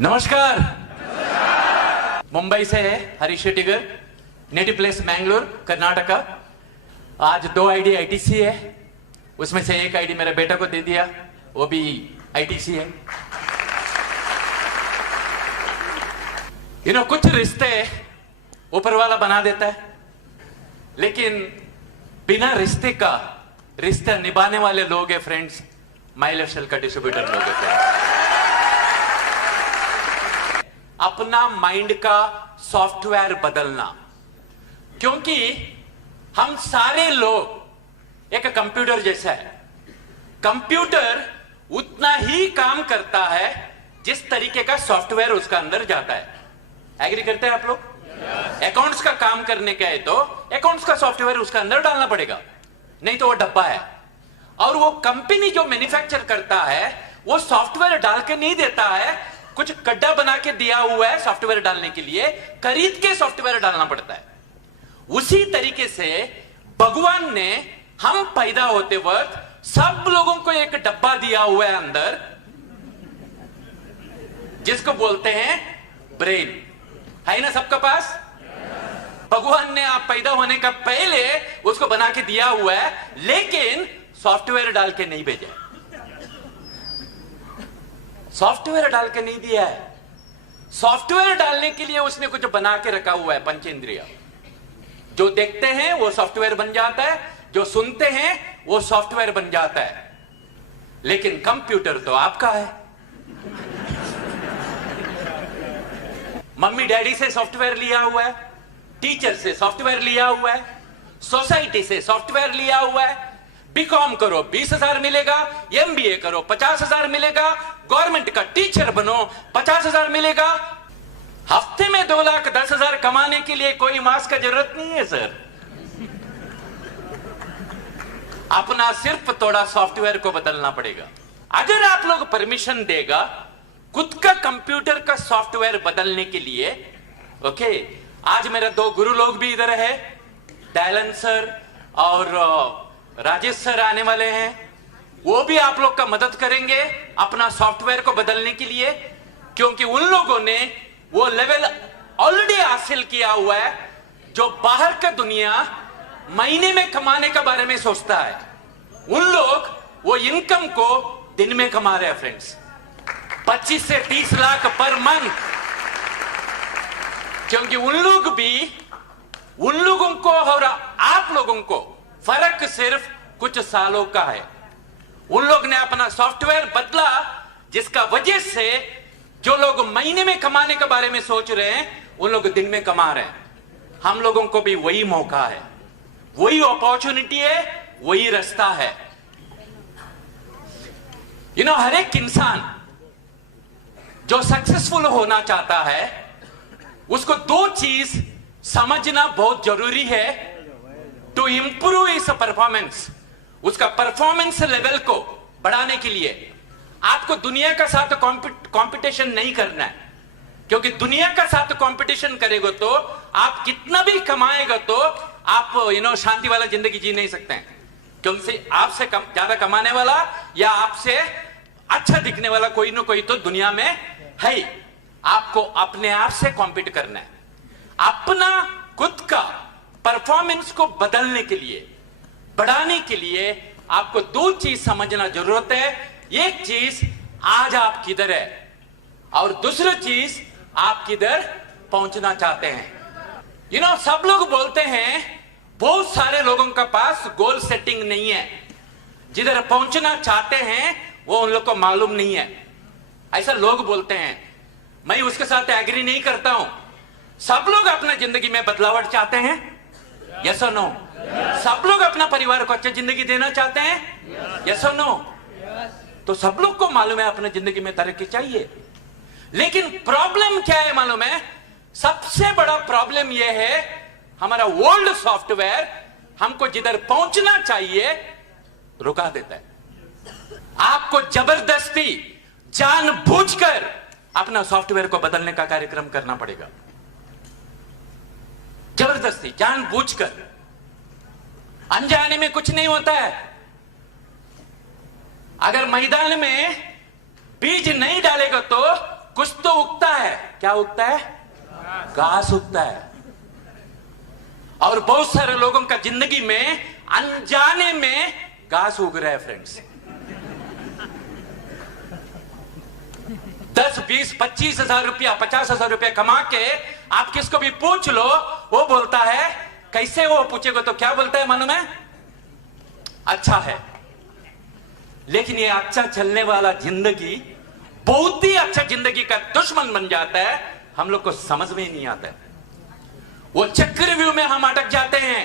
नमस्कार। मुंबई से है हरीश शेट्टीगर, नेटिव प्लेस मैंगलोर कर्नाटका। आज 2 आईडी आईटीसी है, उसमें से एक आईडी मेरे बेटा को दे दिया, वो भी आईटीसी है। कुछ रिश्ते ऊपर वाला बना देता है, लेकिन बिना रिश्ते का रिश्ता निभाने वाले लोग हैं फ्रेंड्स, माई लाइफ स्टाइल का डिस्ट्रीब्यूटर लोग हैं फ्रेंड्स। अपना माइंड का सॉफ्टवेयर बदलना, क्योंकि हम सारे लोग एक कंप्यूटर जैसा है। कंप्यूटर उतना ही काम करता है जिस तरीके का सॉफ्टवेयर उसका अंदर जाता है। एग्री करते हैं आप लोग? अकाउंट्स का काम करने का है तो अकाउंट्स का सॉफ्टवेयर उसका अंदर डालना पड़ेगा, नहीं तो वो डब्बा है। और वो कंपनी जो मैन्युफैक्चर करता है वो सॉफ्टवेयर डाल के नहीं देता है, कुछ गड्ढा बना के दिया हुआ है सॉफ्टवेयर डालने के लिए, खरीद के सॉफ्टवेयर डालना पड़ता है। उसी तरीके से भगवान ने हम पैदा होते वक्त सब लोगों को एक डब्बा दिया हुआ है अंदर, जिसको बोलते हैं ब्रेन। है ना सबका पास? भगवान ने आप पैदा होने का पहले उसको बना के दिया हुआ है, लेकिन सॉफ्टवेयर डाल के नहीं भेजा। सॉफ्टवेयर डाल के नहीं दिया है। सॉफ्टवेयर डालने के लिए उसने कुछ बना के रखा हुआ है, पंचेंद्रिय। जो देखते हैं वो सॉफ्टवेयर बन जाता है, जो सुनते हैं वो सॉफ्टवेयर बन जाता है। लेकिन कंप्यूटर तो आपका है। मम्मी डैडी से सॉफ्टवेयर लिया हुआ है, टीचर से सॉफ्टवेयर लिया हुआ है, सोसाइटी से सॉफ्टवेयर लिया हुआ है। बीकॉम करो 20,000 मिलेगा, एमबीए करो 50,000 मिलेगा, गवर्नमेंट का टीचर बनो 50,000 मिलेगा। हफ्ते में 2,10,000 कमाने के लिए कोई मास का जरूरत नहीं है सर। अपना सिर्फ थोड़ा सॉफ्टवेयर को बदलना पड़ेगा। अगर आप लोग परमिशन देगा खुद का कंप्यूटर का सॉफ्टवेयर बदलने के लिए, ओके। आज मेरे 2 गुरु लोग भी इधर है, दयालन सर और राजेश सर आने वाले हैं। वो भी आप लोग का मदद करेंगे अपना सॉफ्टवेयर को बदलने के लिए, क्योंकि उन लोगों ने वो लेवल ऑलरेडी हासिल किया हुआ है जो बाहर का दुनिया महीने में कमाने के बारे में सोचता है। उन लोग वो इनकम को दिन में कमा रहे हैं फ्रेंड्स, 25 से 30 लाख पर मंथ। क्योंकि उन लोगों को और आप लोगों को फर्क सिर्फ कुछ सालों का है। उन लोग ने अपना सॉफ्टवेयर बदला, जिसका वजह से जो लोग महीने में कमाने के बारे में सोच रहे हैं उन लोग दिन में कमा रहे हैं। हम लोगों को भी वही मौका है, वही अपॉर्चुनिटी है, वही रास्ता है। हर एक इंसान जो सक्सेसफुल होना चाहता है उसको 2 चीज समझना बहुत जरूरी है टू इंप्रूव इस परफॉर्मेंस। उसका परफॉर्मेंस लेवल को बढ़ाने के लिए आपको दुनिया का साथ कंपटीशन नहीं करना है, क्योंकि दुनिया का साथ कंपटीशन करेगा तो आप कितना भी कमाएगा तो आप शांति वाला जिंदगी जी नहीं सकते हैं। क्योंकि आपसे ज्यादा कमाने वाला या आपसे अच्छा दिखने वाला कोई ना कोई तो दुनिया में है। आपको अपने आप से कॉम्पीट करना है। अपना खुद का परफॉर्मेंस को बदलने के लिए, बढ़ाने के लिए आपको 2 चीज समझना जरूरत है। एक चीज आज आप किधर है और दूसरी चीज आप किधर पहुंचना चाहते हैं। सब लोग बोलते हैं बहुत सारे लोगों का पास गोल सेटिंग नहीं है, जिधर पहुंचना चाहते हैं वो उन लोग को मालूम नहीं है, ऐसा लोग बोलते हैं। मैं उसके साथ एग्री नहीं करता हूं। सब लोग अपना जिंदगी में बदलावट चाहते हैं, यस और नो? सब लोग अपना परिवार को अच्छी जिंदगी देना चाहते हैं, यस और नो? तो सब लोग को मालूम है अपने जिंदगी में तरक्की चाहिए, लेकिन प्रॉब्लम क्या है मालूम है? सबसे बड़ा प्रॉब्लम यह है हमारा ओल्ड सॉफ्टवेयर हमको जिधर पहुंचना चाहिए रुका देता है। आपको जबरदस्ती जानबूझकर अपना सॉफ्टवेयर को बदलने का कार्यक्रम करना पड़ेगा, जबरदस्ती जानबूझकर। अनजाने में कुछ नहीं होता है। अगर मैदान में बीज नहीं डालेगा तो कुछ तो उगता है। क्या उगता है? घास उगता है। और बहुत सारे लोगों का जिंदगी में अनजाने में घास उग रहा है फ्रेंड्स। 10, 20, 25 हजार रुपया, 50 हजार रुपया कमा के आप किसको भी पूछ लो, वो बोलता है कैसे, वो पूछेगा तो क्या बोलता है मालूम है? अच्छा है। लेकिन ये अच्छा चलने वाला जिंदगी बहुत ही अच्छा जिंदगी का दुश्मन बन जाता है। हम लोग को समझ में ही नहीं आता है। वो चक्रव्यूह में हम अटक जाते हैं।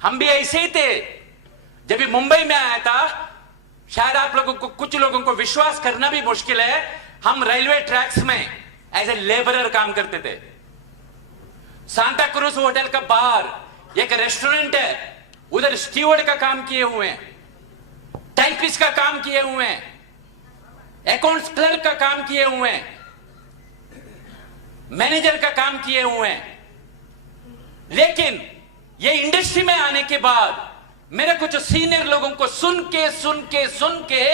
हम भी ऐसे ही थे। जब भी मुंबई में आया था, शायद आप लोगों को, कुछ लोगों को विश्वास करना भी मुश्किल है, हम रेलवे ट्रैक्स में एज ए लेबरर काम करते थे। सांता क्रूज होटल का बाहर एक रेस्टोरेंट है, उधर स्टीवर्ड का काम किए हुए हैं, टाइपिस्ट का काम किए हुए हैं, अकाउंट्स क्लर्क का काम किए हुए हैं, मैनेजर का काम किए हुए हैं। लेकिन ये इंडस्ट्री में आने के बाद मेरे कुछ सीनियर लोगों को सुन के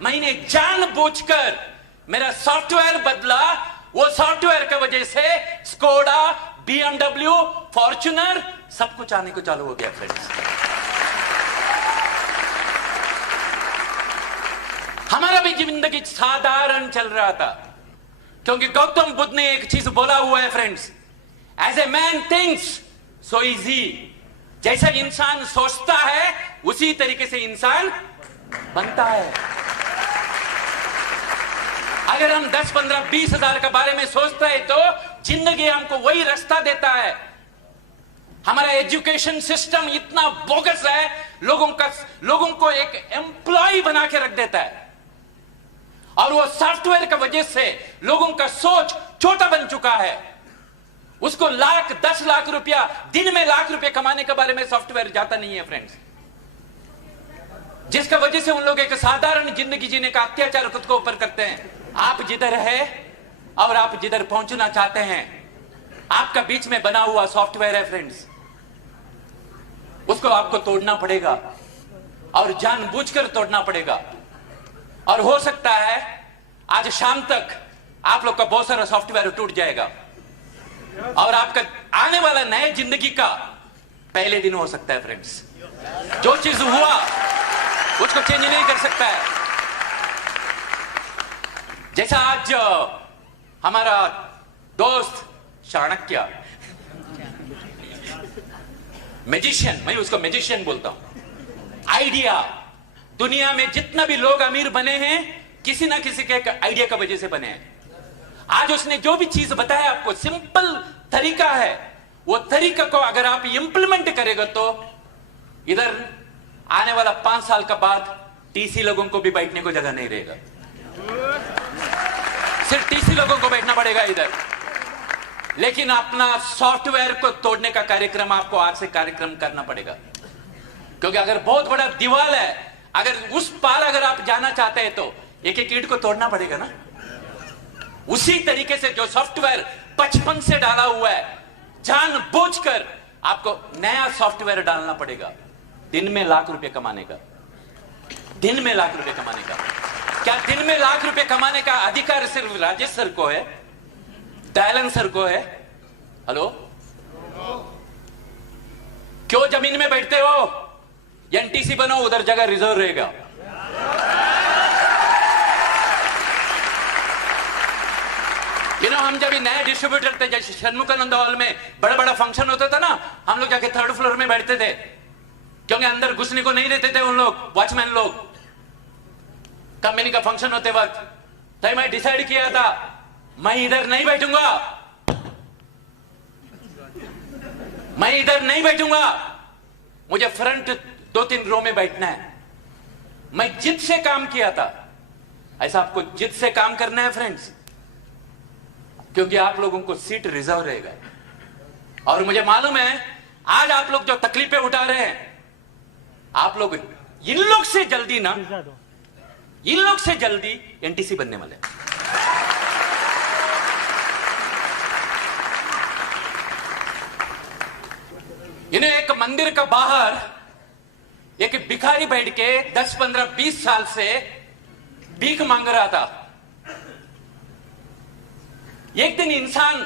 मैंने जानबूझकर मेरा सॉफ्टवेयर बदला। वो सॉफ्टवेयर की वजह से स्कोडा, BMW, फॉर्च्यूनर सब कुछ आने को चालू हो गया फ्रेंड्स। हमारा भी जिंदगी साधारण चल रहा था, क्योंकि गौतम बुद्ध ने एक चीज बोला हुआ है friends, as a man thinks so is he. जैसा इंसान सोचता है उसी तरीके से इंसान बनता है। अगर हम 10, 15, 20 हजार के बारे में सोचते हैं तो जिंदगी हमको वही रास्ता देता है। हमारा एजुकेशन सिस्टम इतना बोगस है, लोगों को एक एम्प्लॉय बना के रख देता है। और वो सॉफ्टवेयर की वजह से लोगों का सोच छोटा बन चुका है। उसको 10 लाख रुपया, दिन में लाख रुपया कमाने के बारे में सॉफ्टवेयर जाता नहीं है फ्रेंड्स। जिसका वजह से उन लोग एक साधारण जिंदगी जीने का अत्याचार खुद को ऊपर करते हैं। आप जिधर है और आप जिधर पहुंचना चाहते हैं, आपका बीच में बना हुआ सॉफ्टवेयर है फ्रेंड्स। उसको आपको तोड़ना पड़ेगा और जानबूझकर तोड़ना पड़ेगा। और हो सकता है आज शाम तक आप लोग का बहुत सारा सॉफ्टवेयर टूट जाएगा और आपका आने वाला नए जिंदगी का पहले दिन हो सकता है फ्रेंड्स। जो चीज हुआ उसको चेंज नहीं कर सकता है। जैसा आज हमारा दोस्त चाणक्य, मैजिशियन, मैं उसको मैजिशियन बोलता हूं। आइडिया, दुनिया में जितना भी लोग अमीर बने हैं किसी ना किसी के आइडिया की वजह से बने हैं। आज उसने जो भी चीज बताया आपको, सिंपल तरीका है, वो तरीका को अगर आप इंप्लीमेंट करेगा तो इधर आने वाला 5 साल का बाद टीसी लोगों को भी बैठने को जगह नहीं रहेगा। सिर्फ टीसी लोगों को बैठना पड़ेगा इधर। लेकिन अपना सॉफ्टवेयर को तोड़ने का कार्यक्रम आपको आज से कार्यक्रम करना पड़ेगा, क्योंकि अगर बहुत बड़ा दीवार है, अगर उस पार अगर आप जाना चाहते हैं तो एक एक ईंट को तोड़ना पड़ेगा ना। उसी तरीके से जो सॉफ्टवेयर बचपन से डाला हुआ है, जानबूझकर आपको नया सॉफ्टवेयर डालना पड़ेगा। दिन में लाख रुपए कमाने का, दिन में लाख रुपए कमाने का। क्या दिन में लाख रुपए कमाने का अधिकार सिर्फ राजेश सर को है, दयालन सर को है? हेलो, क्यों जमीन में बैठते हो? एनटीसी बनो, उधर जगह रिजर्व रहेगा। हम जब नए डिस्ट्रीब्यूटर थे, जैसे षणमुखानंद हॉल में बड़ा बड़ा फंक्शन होता था ना, हम लोग जाके 3rd फ्लोर में बैठते थे, क्योंकि अंदर घुसने को नहीं देते थे उन लोग, वॉचमैन लोग। कंपनी का फंक्शन होते वक्त तो मैं डिसाइड किया था मैं इधर नहीं बैठूंगा, मैं इधर नहीं बैठूंगा, मुझे फ्रंट 2-3 रो में बैठना है। मैं जिद से काम किया था। ऐसा आपको जिद से काम करना है फ्रेंड्स, क्योंकि आप लोगों को सीट रिजर्व रहेगा। और मुझे मालूम है आज आप लोग जो तकलीफें उठा रहे हैं, आप लोग इन लोग से जल्दी ना, इन लोग से जल्दी एनटीसी बनने वाले। इन्हें एक मंदिर का बाहर एक भिखारी बैठ के 10, 15, 20 साल से भीख मांग रहा था। एक दिन इंसान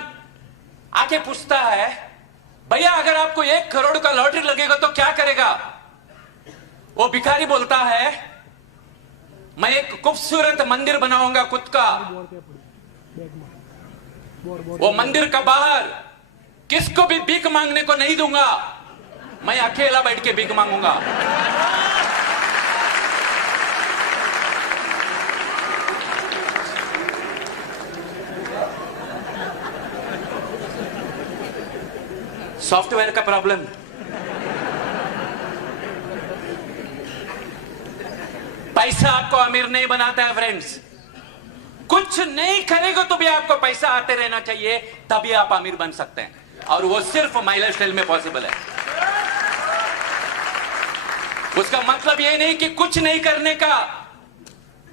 आके पूछता है, भैया अगर आपको 1 करोड़ का लॉटरी लगेगा तो क्या करेगा? वो भिखारी बोलता है, मैं एक खूबसूरत मंदिर बनाऊंगा खुद का। वो मंदिर का बाहर किसको भी भीख मांगने को नहीं दूंगा, मैं अकेला बैठ के भीख मांगूंगा। सॉफ्टवेयर का प्रॉब्लम। पैसा आपको अमीर नहीं बनाता है फ्रेंड्स। कुछ नहीं करेगा तो भी आपको पैसा आते रहना चाहिए, तभी आप अमीर बन सकते हैं, और वो सिर्फ माई लाइफस्टाइल में पॉसिबल है। उसका मतलब ये नहीं कि कुछ नहीं करने का।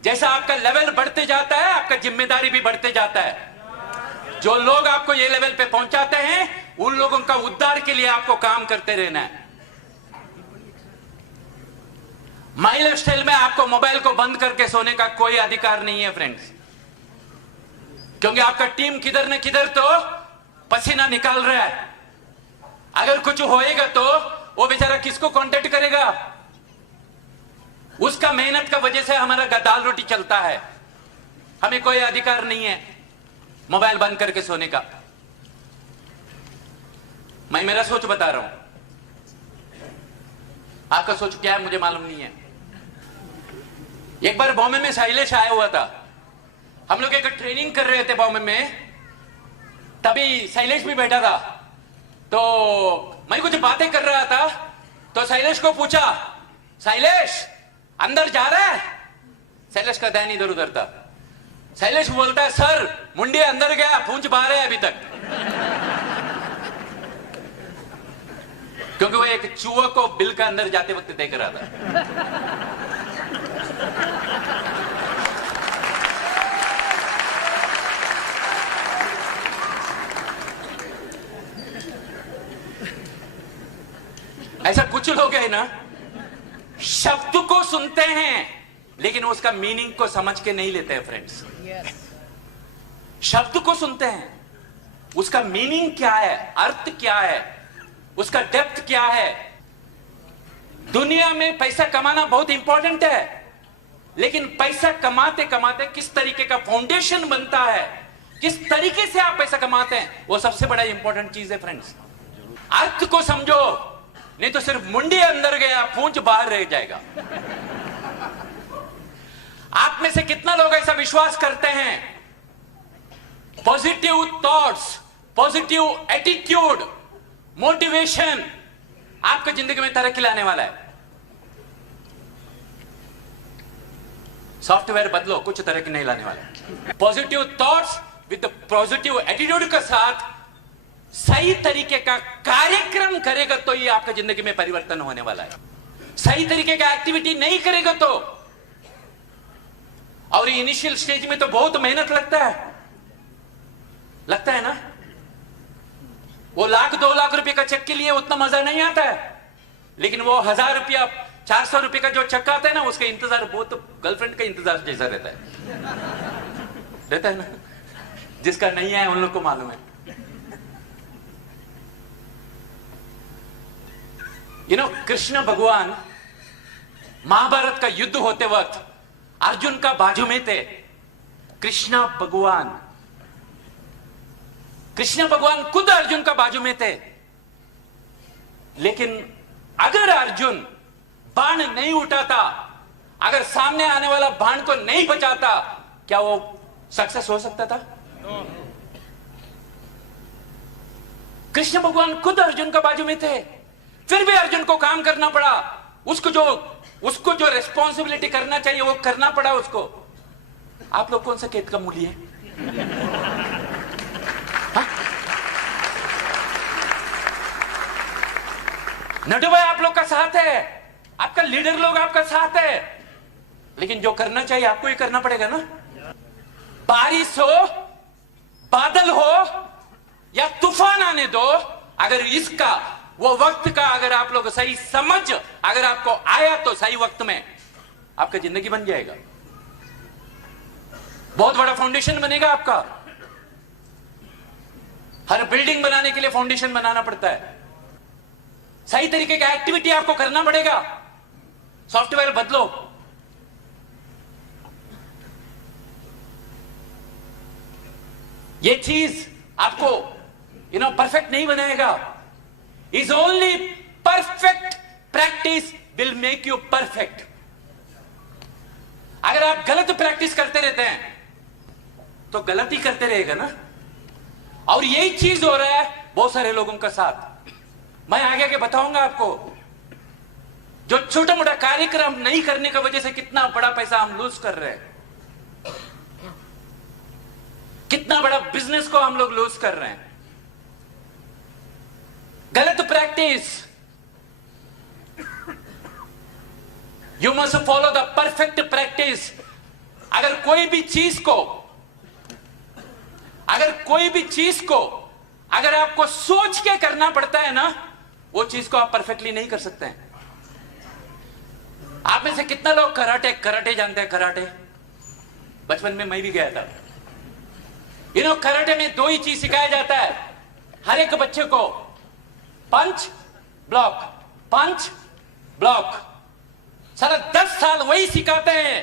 जैसा आपका लेवल बढ़ते जाता है, आपका जिम्मेदारी भी बढ़ते जाता है। जो लोग आपको ये लेवल पे पहुंचाते हैं, उन लोगों का उद्धार के लिए आपको काम करते रहना है। माई लाइफस्टाइल में आपको मोबाइल को बंद करके सोने का कोई अधिकार नहीं है फ्रेंड्स, क्योंकि आपका टीम किधर न किधर तो पसीना निकाल रहा है। अगर कुछ होएगा तो वो बेचारा किसको कांटेक्ट करेगा? उसका मेहनत का वजह से हमारा दाल रोटी चलता है। हमें कोई अधिकार नहीं है मोबाइल बंद करके सोने का। मैं मेरा सोच बता रहा हूं, आपका सोच क्या है मुझे मालूम नहीं है। एक बार बॉम्बे में शैलेश आया हुआ था। हम लोग एक ट्रेनिंग कर रहे थे बॉम्बे में, तभी शैलेश भी बैठा था। तो मैं कुछ बातें कर रहा था, तो शैलेश को पूछा, शैलेश अंदर जा रहा है? शैलेश का ध्यान इधर उधर था। शैलेश बोलता है, सर मुंडी अंदर गया, पूंछ बाहर है अभी तक। क्योंकि वो एक चूहा को बिल का अंदर जाते वक्त देख रहा था। ऐसा कुछ लोग हैं ना, शब्द को सुनते हैं लेकिन उसका मीनिंग को समझ के नहीं लेते हैं फ्रेंड्स। शब्द को सुनते हैं, उसका मीनिंग क्या है, अर्थ क्या है, उसका डेप्थ क्या है। दुनिया में पैसा कमाना बहुत इंपॉर्टेंट है, लेकिन पैसा कमाते कमाते किस तरीके का फाउंडेशन बनता है, किस तरीके से आप पैसा कमाते हैं, वो सबसे बड़ा इंपॉर्टेंट चीज है फ्रेंड्स। अर्थ को समझो, नहीं तो सिर्फ मुंडी अंदर गया, पूंछ बाहर रह जाएगा। आप में से कितना लोग ऐसा विश्वास करते हैं, positive thoughts, positive attitude, motivation आपकी जिंदगी में तरक्की लाने वाला है? सॉफ्टवेयर बदलो, कुछ तरक्की नहीं लाने वाला। Positive thoughts with positive attitude के साथ सही तरीके का कार्यक्रम करेगा तो ये आपका जिंदगी में परिवर्तन होने वाला है। सही तरीके का एक्टिविटी नहीं करेगा तो, और इनिशियल स्टेज में तो बहुत मेहनत लगता है ना। वो 1,00,000 2 लाख रुपए का चेक के लिए उतना मजा नहीं आता है, लेकिन वो 1,000 रुपया 400 रुपए का जो चेक आता है ना, उसका इंतजार बहुत गर्लफ्रेंड का इंतजार जैसा रहता है ना। जिसका नहीं है उन लोग को मालूम है। कृष्ण भगवान महाभारत का युद्ध होते वक्त अर्जुन का बाजू में थे। कृष्ण भगवान खुद अर्जुन का बाजू में थे, लेकिन अगर अर्जुन बाण नहीं उठाता, अगर सामने आने वाला बाण को नहीं बचाता, क्या वो सक्सेस हो सकता था? कृष्ण भगवान खुद अर्जुन का बाजू में थे, फिर भी अर्जुन को काम करना पड़ा। उसको जो रिस्पॉन्सिबिलिटी करना चाहिए वो करना पड़ा उसको। आप लोग कौन सा खेत का मूली है? नड्डू भाई आप लोग का साथ है, आपका लीडर लोग आपका साथ है, लेकिन जो करना चाहिए आपको ही करना पड़ेगा ना। बारिश हो, बादल हो या तूफान आने दो, अगर इसका वो वक्त का अगर आप लोग सही समझ अगर आपको आया तो सही वक्त में आपका जिंदगी बन जाएगा, बहुत बड़ा फाउंडेशन बनेगा आपका। हर बिल्डिंग बनाने के लिए फाउंडेशन बनाना पड़ता है। सही तरीके का एक्टिविटी आपको करना पड़ेगा। सॉफ्टवेयर बदलो। ये चीज आपको परफेक्ट नहीं बनाएगा। Is only perfect practice will make you perfect. अगर आप गलत प्रैक्टिस करते रहते हैं तो गलत ही करते रहेगा ना। और यही चीज हो रहा है बहुत सारे लोगों का साथ। मैं आगे आगे बताऊंगा आपको, जो छोटा मोटा कार्यक्रम नहीं करने की वजह से कितना बड़ा पैसा हम लूज कर रहे हैं, कितना बड़ा बिजनेस को हम लोग लूज कर रहे हैं। गलत practice. You must follow the perfect practice. अगर कोई भी चीज को अगर आपको सोच के करना पड़ता है ना, वो चीज को आप परफेक्टली नहीं कर सकते हैं। आप में से कितना लोग कराटे जानते हैं? कराटे बचपन में मैं भी गया था। कराटे में दो ही चीज सिखाया जाता है हर एक बच्चे को, पंच ब्लॉक, पंच ब्लॉक। सारा 10 साल वही सिखाते हैं,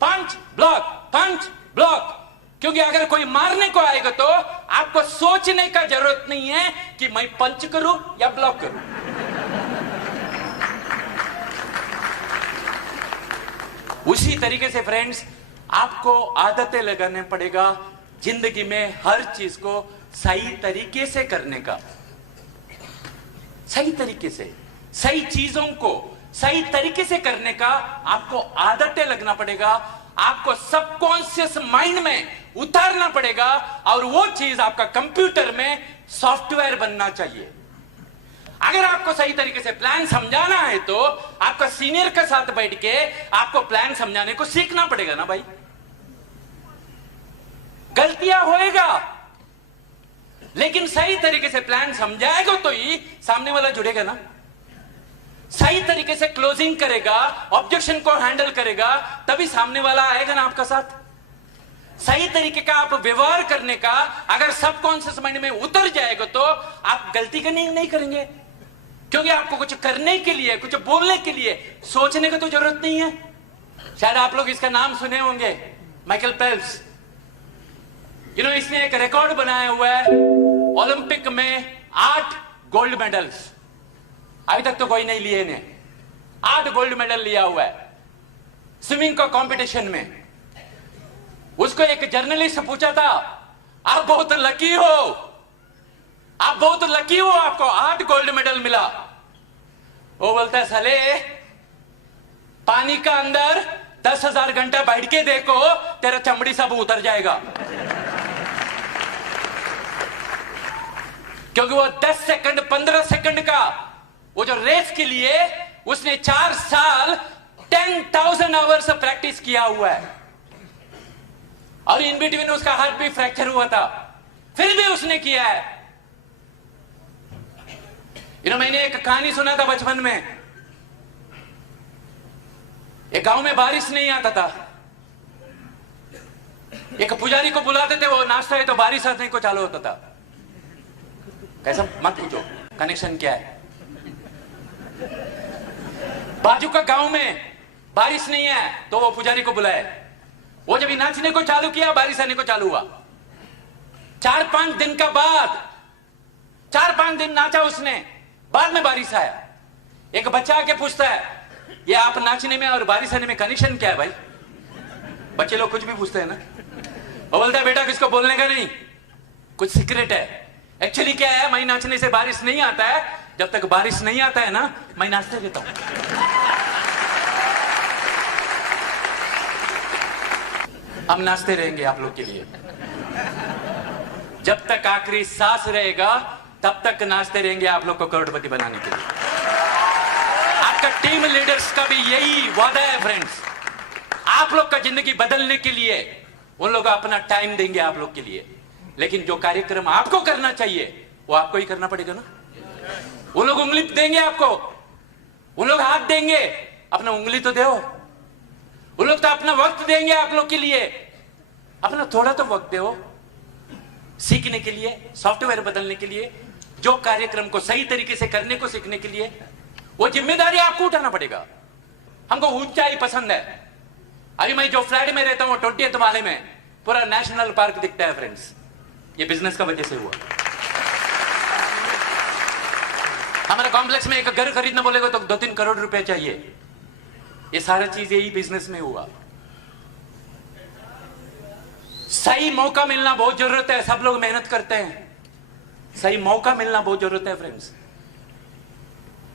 पंच ब्लॉक, पंच ब्लॉक। क्योंकि अगर कोई मारने को आएगा तो आपको सोचने का जरूरत नहीं है कि मैं पंच करूं या ब्लॉक करूं। उसी तरीके से फ्रेंड्स, आपको आदतें लगाने पड़ेगा जिंदगी में हर चीज को सही तरीके से करने का। सही तरीके से, सही चीजों को सही तरीके से करने का आपको आदतें लगना पड़ेगा। आपको सबकॉन्शियस माइंड में उतारना पड़ेगा और वो चीज आपका कंप्यूटर में सॉफ्टवेयर बनना चाहिए। अगर आपको सही तरीके से प्लान समझाना है तो आपका सीनियर के साथ बैठ के आपको प्लान समझाने को सीखना पड़ेगा ना भाई। गलतियां होएगा, लेकिन सही तरीके से प्लान समझाएगा तो ही सामने वाला जुड़ेगा ना। सही तरीके से क्लोजिंग करेगा, ऑब्जेक्शन को हैंडल करेगा, तभी सामने वाला आएगा ना आपका साथ। सही तरीके का आप व्यवहार करने का अगर सबकॉन्शियस माइंड में उतर जाएगा तो आप गलती करनी नहीं करेंगे। क्योंकि आपको कुछ करने के लिए, कुछ बोलने के लिए सोचने की तो जरूरत नहीं है। शायद आप लोग इसका नाम सुने होंगे, माइकल फेल्प्स। इसने एक रिकॉर्ड बनाया हुआ है ओलंपिक में 8 गोल्ड मेडल्स। अभी तक तो कोई नहीं लिए ने। 8 गोल्ड मेडल लिया हुआ है स्विमिंग का कंपटीशन में। उसको एक जर्नलिस्ट पूछा था, आप बहुत लकी हो, आप बहुत लकी हो, आपको 8 गोल्ड मेडल मिला। वो बोलता है, साले पानी का अंदर 10,000 घंटा बैठ के देखो, तेरा चमड़ी सब उतर जाएगा। क्योंकि वो 10 सेकंड 15 सेकंड का वो जो रेस के लिए उसने 4 साल 10,000 आवर्स प्रैक्टिस किया हुआ है। और इन बिटवीन उसका हार्ट भी फ्रैक्चर हुआ था, फिर भी उसने किया है। मैंने एक कहानी सुना था बचपन में। एक गांव में बारिश नहीं आता था। एक पुजारी को बुलाते थे, वो नाचता है तो बारिश आने को चालू होता था। कैसा मत पूछो, कनेक्शन क्या है। बाजू का गांव में बारिश नहीं है तो वो पुजारी को बुलाए। वो जब नाचने को चालू किया, बारिश आने को चालू हुआ। 4-5 दिन का बाद, 4-5 दिन नाचा उसने, बाद में बारिश आया। एक बच्चा आके पूछता है, ये आप नाचने में और बारिश आने में कनेक्शन क्या है भाई? बच्चे लोग कुछ भी पूछते हैं ना। वो बोलता है, बेटा किसको बोलने का नहीं, कुछ सीक्रेट है। एक्चुअली क्या है, मैं नाचने से बारिश नहीं आता है। जब तक बारिश नहीं आता है ना, मैं नाचते रहता हूं। हम नाचते रहेंगे आप लोग के लिए। जब तक आखिरी सांस रहेगा तब तक नाचते रहेंगे आप लोग को करोड़पति बनाने के लिए। आपका टीम लीडर्स का भी यही वादा है फ्रेंड्स। आप लोग का जिंदगी बदलने के लिए उन लोग अपना टाइम देंगे आप लोग के लिए। लेकिन जो कार्यक्रम आपको करना चाहिए वो आपको ही करना पड़ेगा ना। वो लोग उंगली देंगे आपको, उन लोग हाथ देंगे, अपना उंगली तो दो। उन लोग तो अपना वक्त देंगे आप लोग के लिए, अपना थोड़ा तो वक्त दो। सीखने के लिए, सॉफ्टवेयर बदलने के लिए, जो कार्यक्रम को सही तरीके से करने को सीखने के लिए, वो जिम्मेदारी आपको उठाना पड़ेगा। हमको ऊंचाई पसंद है। अभी मैं जो फ्लैट में रहता हूं 20th माले में पूरा नेशनल पार्क दिखता है फ्रेंड्स। ये बिजनेस का वजह से हुआ। हमारे कॉम्प्लेक्स में एक घर खरीदना बोलेगा तो 2-3 करोड़ रुपए चाहिए। ये सारा चीज यही बिजनेस में हुआ। सही मौका मिलना बहुत जरूरत है। सब लोग मेहनत करते हैं, सही मौका मिलना बहुत जरूरत है फ्रेंड्स।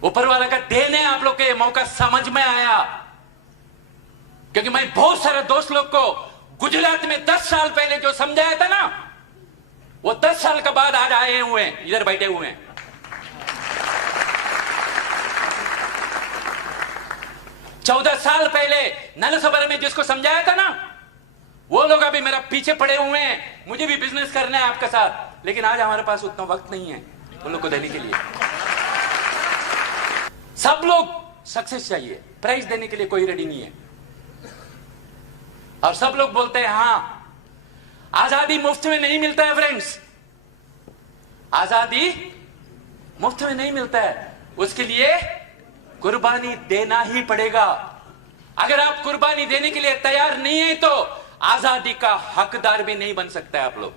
ऊपर वाला का देन है आप लोग के, ये मौका समझ में आया। क्योंकि मैं बहुत सारे दोस्त लोग को गुजरात में 10 साल पहले जो समझाया था ना, वो 10 साल के बाद आज आए हुए हैं, इधर बैठे हुए हैं। 14 साल पहले नलसबर में जिसको समझाया था ना, वो लोग अभी मेरा पीछे पड़े हुए हैं। मुझे भी बिजनेस करना है आपके साथ, लेकिन आज हमारे पास उतना वक्त नहीं है उन लोग को देने के लिए। सब लोग सक्सेस चाहिए, प्राइज देने के लिए कोई रेडी नहीं है। और सब लोग बोलते हैं हां, आजादी मुफ्त में नहीं मिलता है फ्रेंड्स। आजादी मुफ्त में नहीं मिलता है, उसके लिए कुर्बानी देना ही पड़ेगा। अगर आप कुर्बानी देने के लिए तैयार नहीं है तो आजादी का हकदार भी नहीं बन सकता है आप लोग।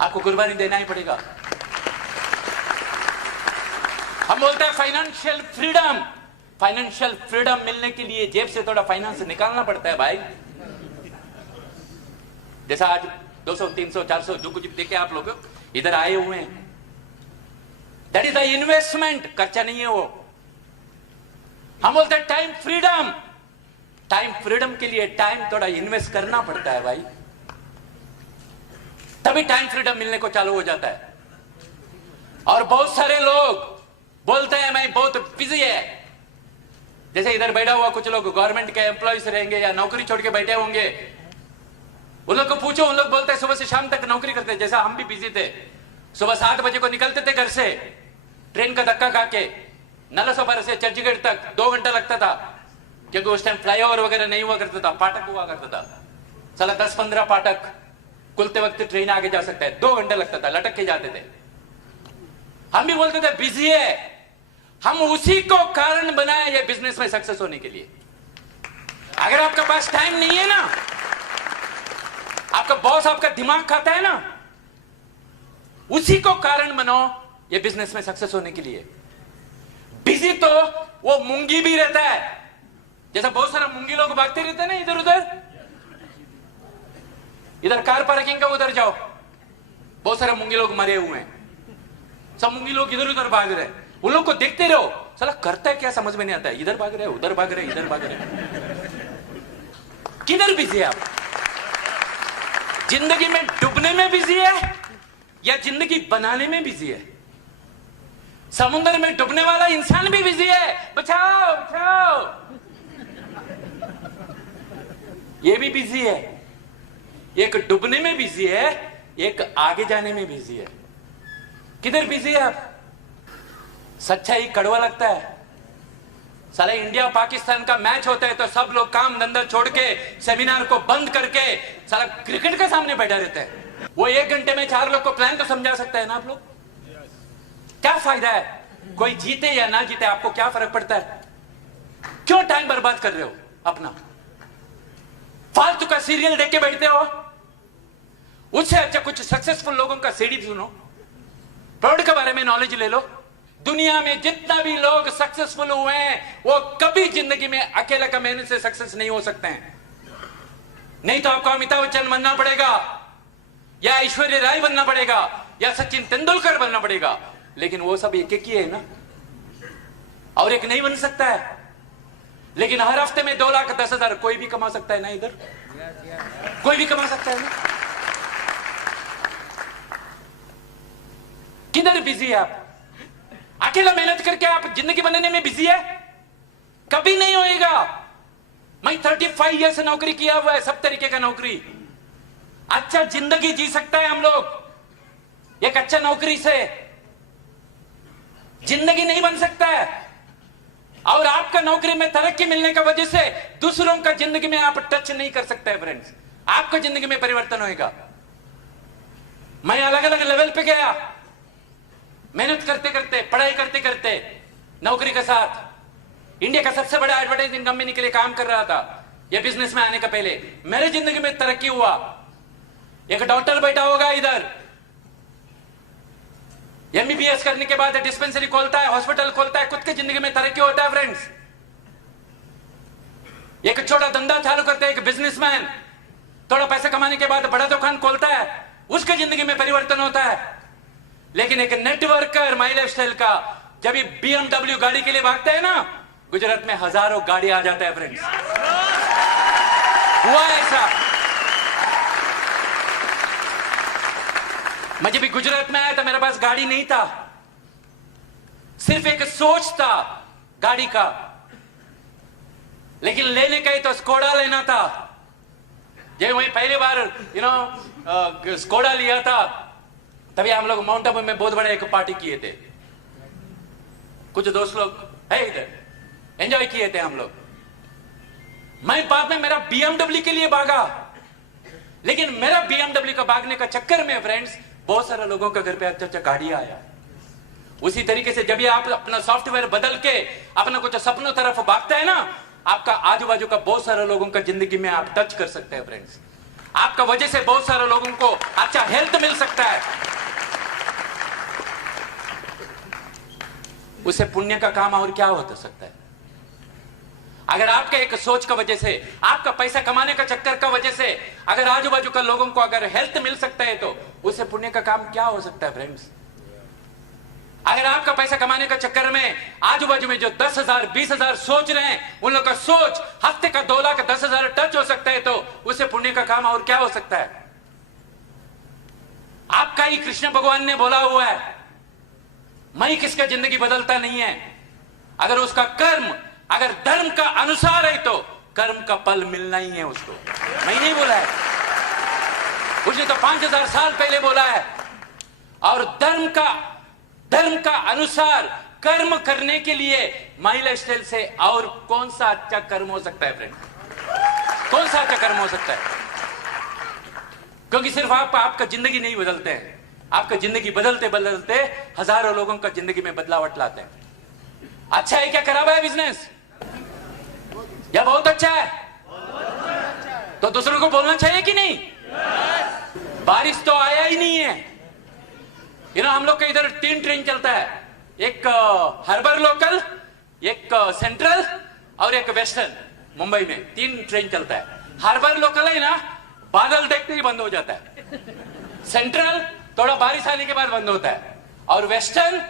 आपको कुर्बानी देना ही पड़ेगा। हम बोलते हैं फाइनेंशियल फ्रीडम। फाइनेंशियल फ्रीडम मिलने के लिए जेब से थोड़ा फाइनेंस निकालना पड़ता है भाई। जैसा आज 200, 300, 400 जो कुछ देखे आप लोग इधर आए हुए हैं, दैट इज द इन्वेस्टमेंट। खर्चा नहीं है वो। हम बोलते हैं टाइम फ्रीडम। टाइम फ्रीडम के लिए टाइम थोड़ा इन्वेस्ट करना पड़ता है भाई, तभी टाइम फ्रीडम मिलने को चालू हो जाता है। और बहुत सारे लोग बोलते हैं मैं बहुत बिजी है। जैसे इधर बैठा हुआ कुछ लोग गवर्नमेंट के एम्प्लॉयज रहेंगे या नौकरी छोड़ के बैठे होंगे, उन लोग को पूछो, उन लोग बोलते हैं सुबह से शाम तक नौकरी करते हैं। जैसा हम भी बिजी थे, सुबह 7 बजे को निकलते थे घर से, ट्रेन का धक्का खा के नलसोपारा से चर्चगेट तक 2 घंटा लगता था, क्योंकि उस टाइम फ्लाईओवर वगैरह नहीं हुआ करता था, फाटक हुआ करता था। साला 10-15 फाटक खुलते वक्त ट्रेन आगे जा सकता है, 2 घंटे लगता था, लटक के जाते थे। हम भी बोलते थे बिजी है। हम उसी को कारण बनाए ये बिजनेस में सक्सेस होने के लिए। अगर आपके पास टाइम नहीं है ना, आपका बॉस आपका दिमाग खाता है ना, उसी को कारण बनाओ ये बिजनेस में सक्सेस होने के लिए। बिजी तो वो मूंगी भी रहता है। जैसा बहुत सारा मूंगी लोग भागते रहते हैं ना इधर उधर, इधर कार पार्किंग का उधर जाओ, बहुत सारे मूंगी लोग मरे हुए हैं। सब मूंगी लोग इधर उधर भाग रहे हैं। उन लोग को देखते रहो, साला करता है क्या समझ में नहीं आता है। इधर भाग रहे, उधर भाग रहे, इधर भाग रहे। किधर बिजी है आप? जिंदगी में डूबने में बिजी है या जिंदगी बनाने में बिजी है? समुद्र में डूबने वाला इंसान भी बिजी है, बचाओ बचाओ, ये भी बिजी है। एक डूबने में बिजी है, एक आगे जाने में बिजी है। किधर बिजी है आप? सच्चाई कड़वा लगता है। साला इंडिया पाकिस्तान का मैच होता है तो सब लोग काम धंधा छोड़ के सेमिनार को बंद करके साला क्रिकेट के सामने बैठा रहता है। वो 1 घंटे में 4 लोग को प्लान तो समझा सकता है ना आप लोग। क्या फायदा है? कोई जीते या ना जीते आपको क्या फर्क पड़ता है? क्यों टाइम बर्बाद कर रहे हो अपना? फालतू का सीरियल देख के बैठते हो। उससे अच्छा कुछ सक्सेसफुल लोगों का सीडी सुनो, प्रोडक्ट के बारे में नॉलेज ले लो। दुनिया में जितना भी लोग सक्सेसफुल हुए हैं वो कभी जिंदगी में अकेले का मेहनत से सक्सेस नहीं हो सकते हैं। नहीं तो आपको अमिताभ बच्चन बनना पड़ेगा या ऐश्वर्या राय बनना पड़ेगा या सचिन तेंदुलकर बनना पड़ेगा, लेकिन वो सब एक ही है ना, और एक नहीं बन सकता है। लेकिन हर हफ्ते में 2,10,000 कोई भी कमा सकता है ना, इधर कोई भी कमा सकता है ना। किधर बिजी है आप? अकेला मेहनत करके आप जिंदगी बनाने में बिजी है? कभी नहीं होएगा। मैं 35 ईयर से नौकरी किया हुआ है, सब तरीके का नौकरी। अच्छा जिंदगी जी सकता है हम लोग एक अच्छा नौकरी से, जिंदगी नहीं बन सकता है। और आपका नौकरी में तरक्की मिलने का वजह से दूसरों का जिंदगी में आप टच नहीं कर सकते हैं फ्रेंड्स। आपका जिंदगी में परिवर्तन होएगा। मैं अलग अलग लेवल पे गया, मेहनत करते करते, पढ़ाई करते करते, नौकरी के साथ इंडिया का सबसे बड़ा एडवर्टाइजिंग कंपनी के लिए काम कर रहा था। यह बिजनेस में आने का पहले मेरे जिंदगी में तरक्की हुआ। एक डॉक्टर बैठा होगा इधर, एमबीबीएस करने के बाद डिस्पेंसरी खोलता है, हॉस्पिटल खोलता है, खुद की जिंदगी में तरक्की होता है फ्रेंड्स। एक छोटा धंधा चालू करता है एक बिजनेसमैन, थोड़ा पैसे कमाने के बाद बड़ा दुकान खोलता है, उसकी जिंदगी में परिवर्तन होता है। लेकिन एक नेटवर्कर माई लाइफ स्टाइल का जब BMW गाड़ी के लिए भागता है ना, गुजरात में हजारों गाड़ी आ जाता है फ्रेंड्स। हुआ ऐसा। मैं जब भी गुजरात में आया था मेरे पास गाड़ी नहीं था, सिर्फ एक सोच था गाड़ी का, लेकिन लेने का ही तो स्कोडा लेना था। जब वही पहली बार स्कोडा लिया था, तभी हम लोग माउंट आबू में बहुत बड़ा एक पार्टी किए थे, कुछ दोस्त लोग है इधर, एंजॉय किए थे हम लोग। मैं बाद में मेरा BMW के लिए भागा, लेकिन मेरा BMW का भागने का चक्कर में फ्रेंड्स बहुत सारे लोगों के घर पे अच्छा गाड़ी आया। उसी तरीके से जब ये आप अपना सॉफ्टवेयर बदल के अपना कुछ सपनों तरफ भागते हैं ना, आपका आजू बाजू का बहुत सारे लोगों का जिंदगी में आप टच कर सकते हैं फ्रेंड्स। आपका वजह से बहुत सारे लोगों को अच्छा हेल्थ मिल सकता है। उसे पुण्य का काम और क्या हो सकता है? अगर आपके एक सोच का वजह से, आपका पैसा कमाने का चक्कर का वजह से अगर आजू बाजू का लोगों को अगर हेल्थ मिल सकता है, तो उसे पुण्य का काम क्या हो सकता है फ्रेंड्स? अगर आपका पैसा कमाने का चक्कर में आजू बाजू में जो 10,000 20,000 सोच रहे हैं, उन लोग का सोच हफ्ते का 2 लाख 10,000 टच हो सकता है, तो उसे पुण्य का काम और क्या हो सकता है? आपका ही कृष्ण भगवान ने बोला हुआ है, मैं किसका जिंदगी बदलता नहीं है। अगर उसका कर्म अगर धर्म का अनुसार है, तो कर्म का फल मिलना ही है उसको। मैं नहीं बोला है, उसने तो 5,000 साल पहले बोला है। और धर्म का अनुसार कर्म करने के लिए माई लाइफ स्टाइल से और कौन सा अच्छा कर्म हो सकता है फ्रेंड? कौन सा अच्छा कर्म हो सकता है? क्योंकि सिर्फ आपका जिंदगी नहीं बदलते हैं, आपका जिंदगी बदलते बदलते हजारों लोगों का जिंदगी में बदलावट लाते हैं। अच्छा है क्या खराब है बिजनेस? या बहुत अच्छा है? तो दूसरों को बोलना चाहिए कि नहीं? बारिश तो आया ही नहीं है। हम लोग का इधर 3 ट्रेन चलता है, एक हार्बर लोकल, एक सेंट्रल और एक वेस्टर्न। मुंबई में 3 ट्रेन चलता है। हार्बर लोकल है ना, बादल देखते ही बंद हो जाता है। सेंट्रल थोड़ा बारिश आने के बाद बंद होता है, और वेस्टर्न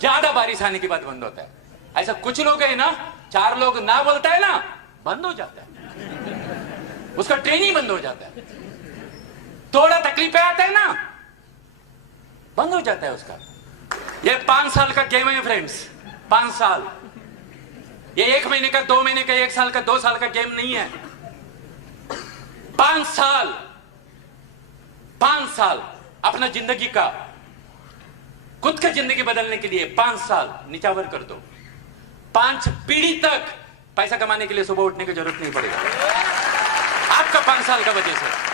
ज्यादा बारिश आने के बाद बंद होता है। ऐसा कुछ लोग है ना, 4 लोग ना बोलता है ना, बंद हो जाता है, उसका ट्रेन ही बंद हो जाता है। थोड़ा तकलीफें आता है ना, बंद हो जाता है उसका। ये 5 साल का गेम है फ्रेंड्स, 5 साल। ये 1 महीने का, 2 महीने का, 1 साल का, 2 साल का गेम नहीं है। 5 साल, 5 साल अपना जिंदगी का, खुद का जिंदगी बदलने के लिए 5 साल निछावर कर दो। 5 पीढ़ी तक पैसा कमाने के लिए सुबह उठने की जरूरत नहीं पड़ेगा आपका 5 साल का वजह से।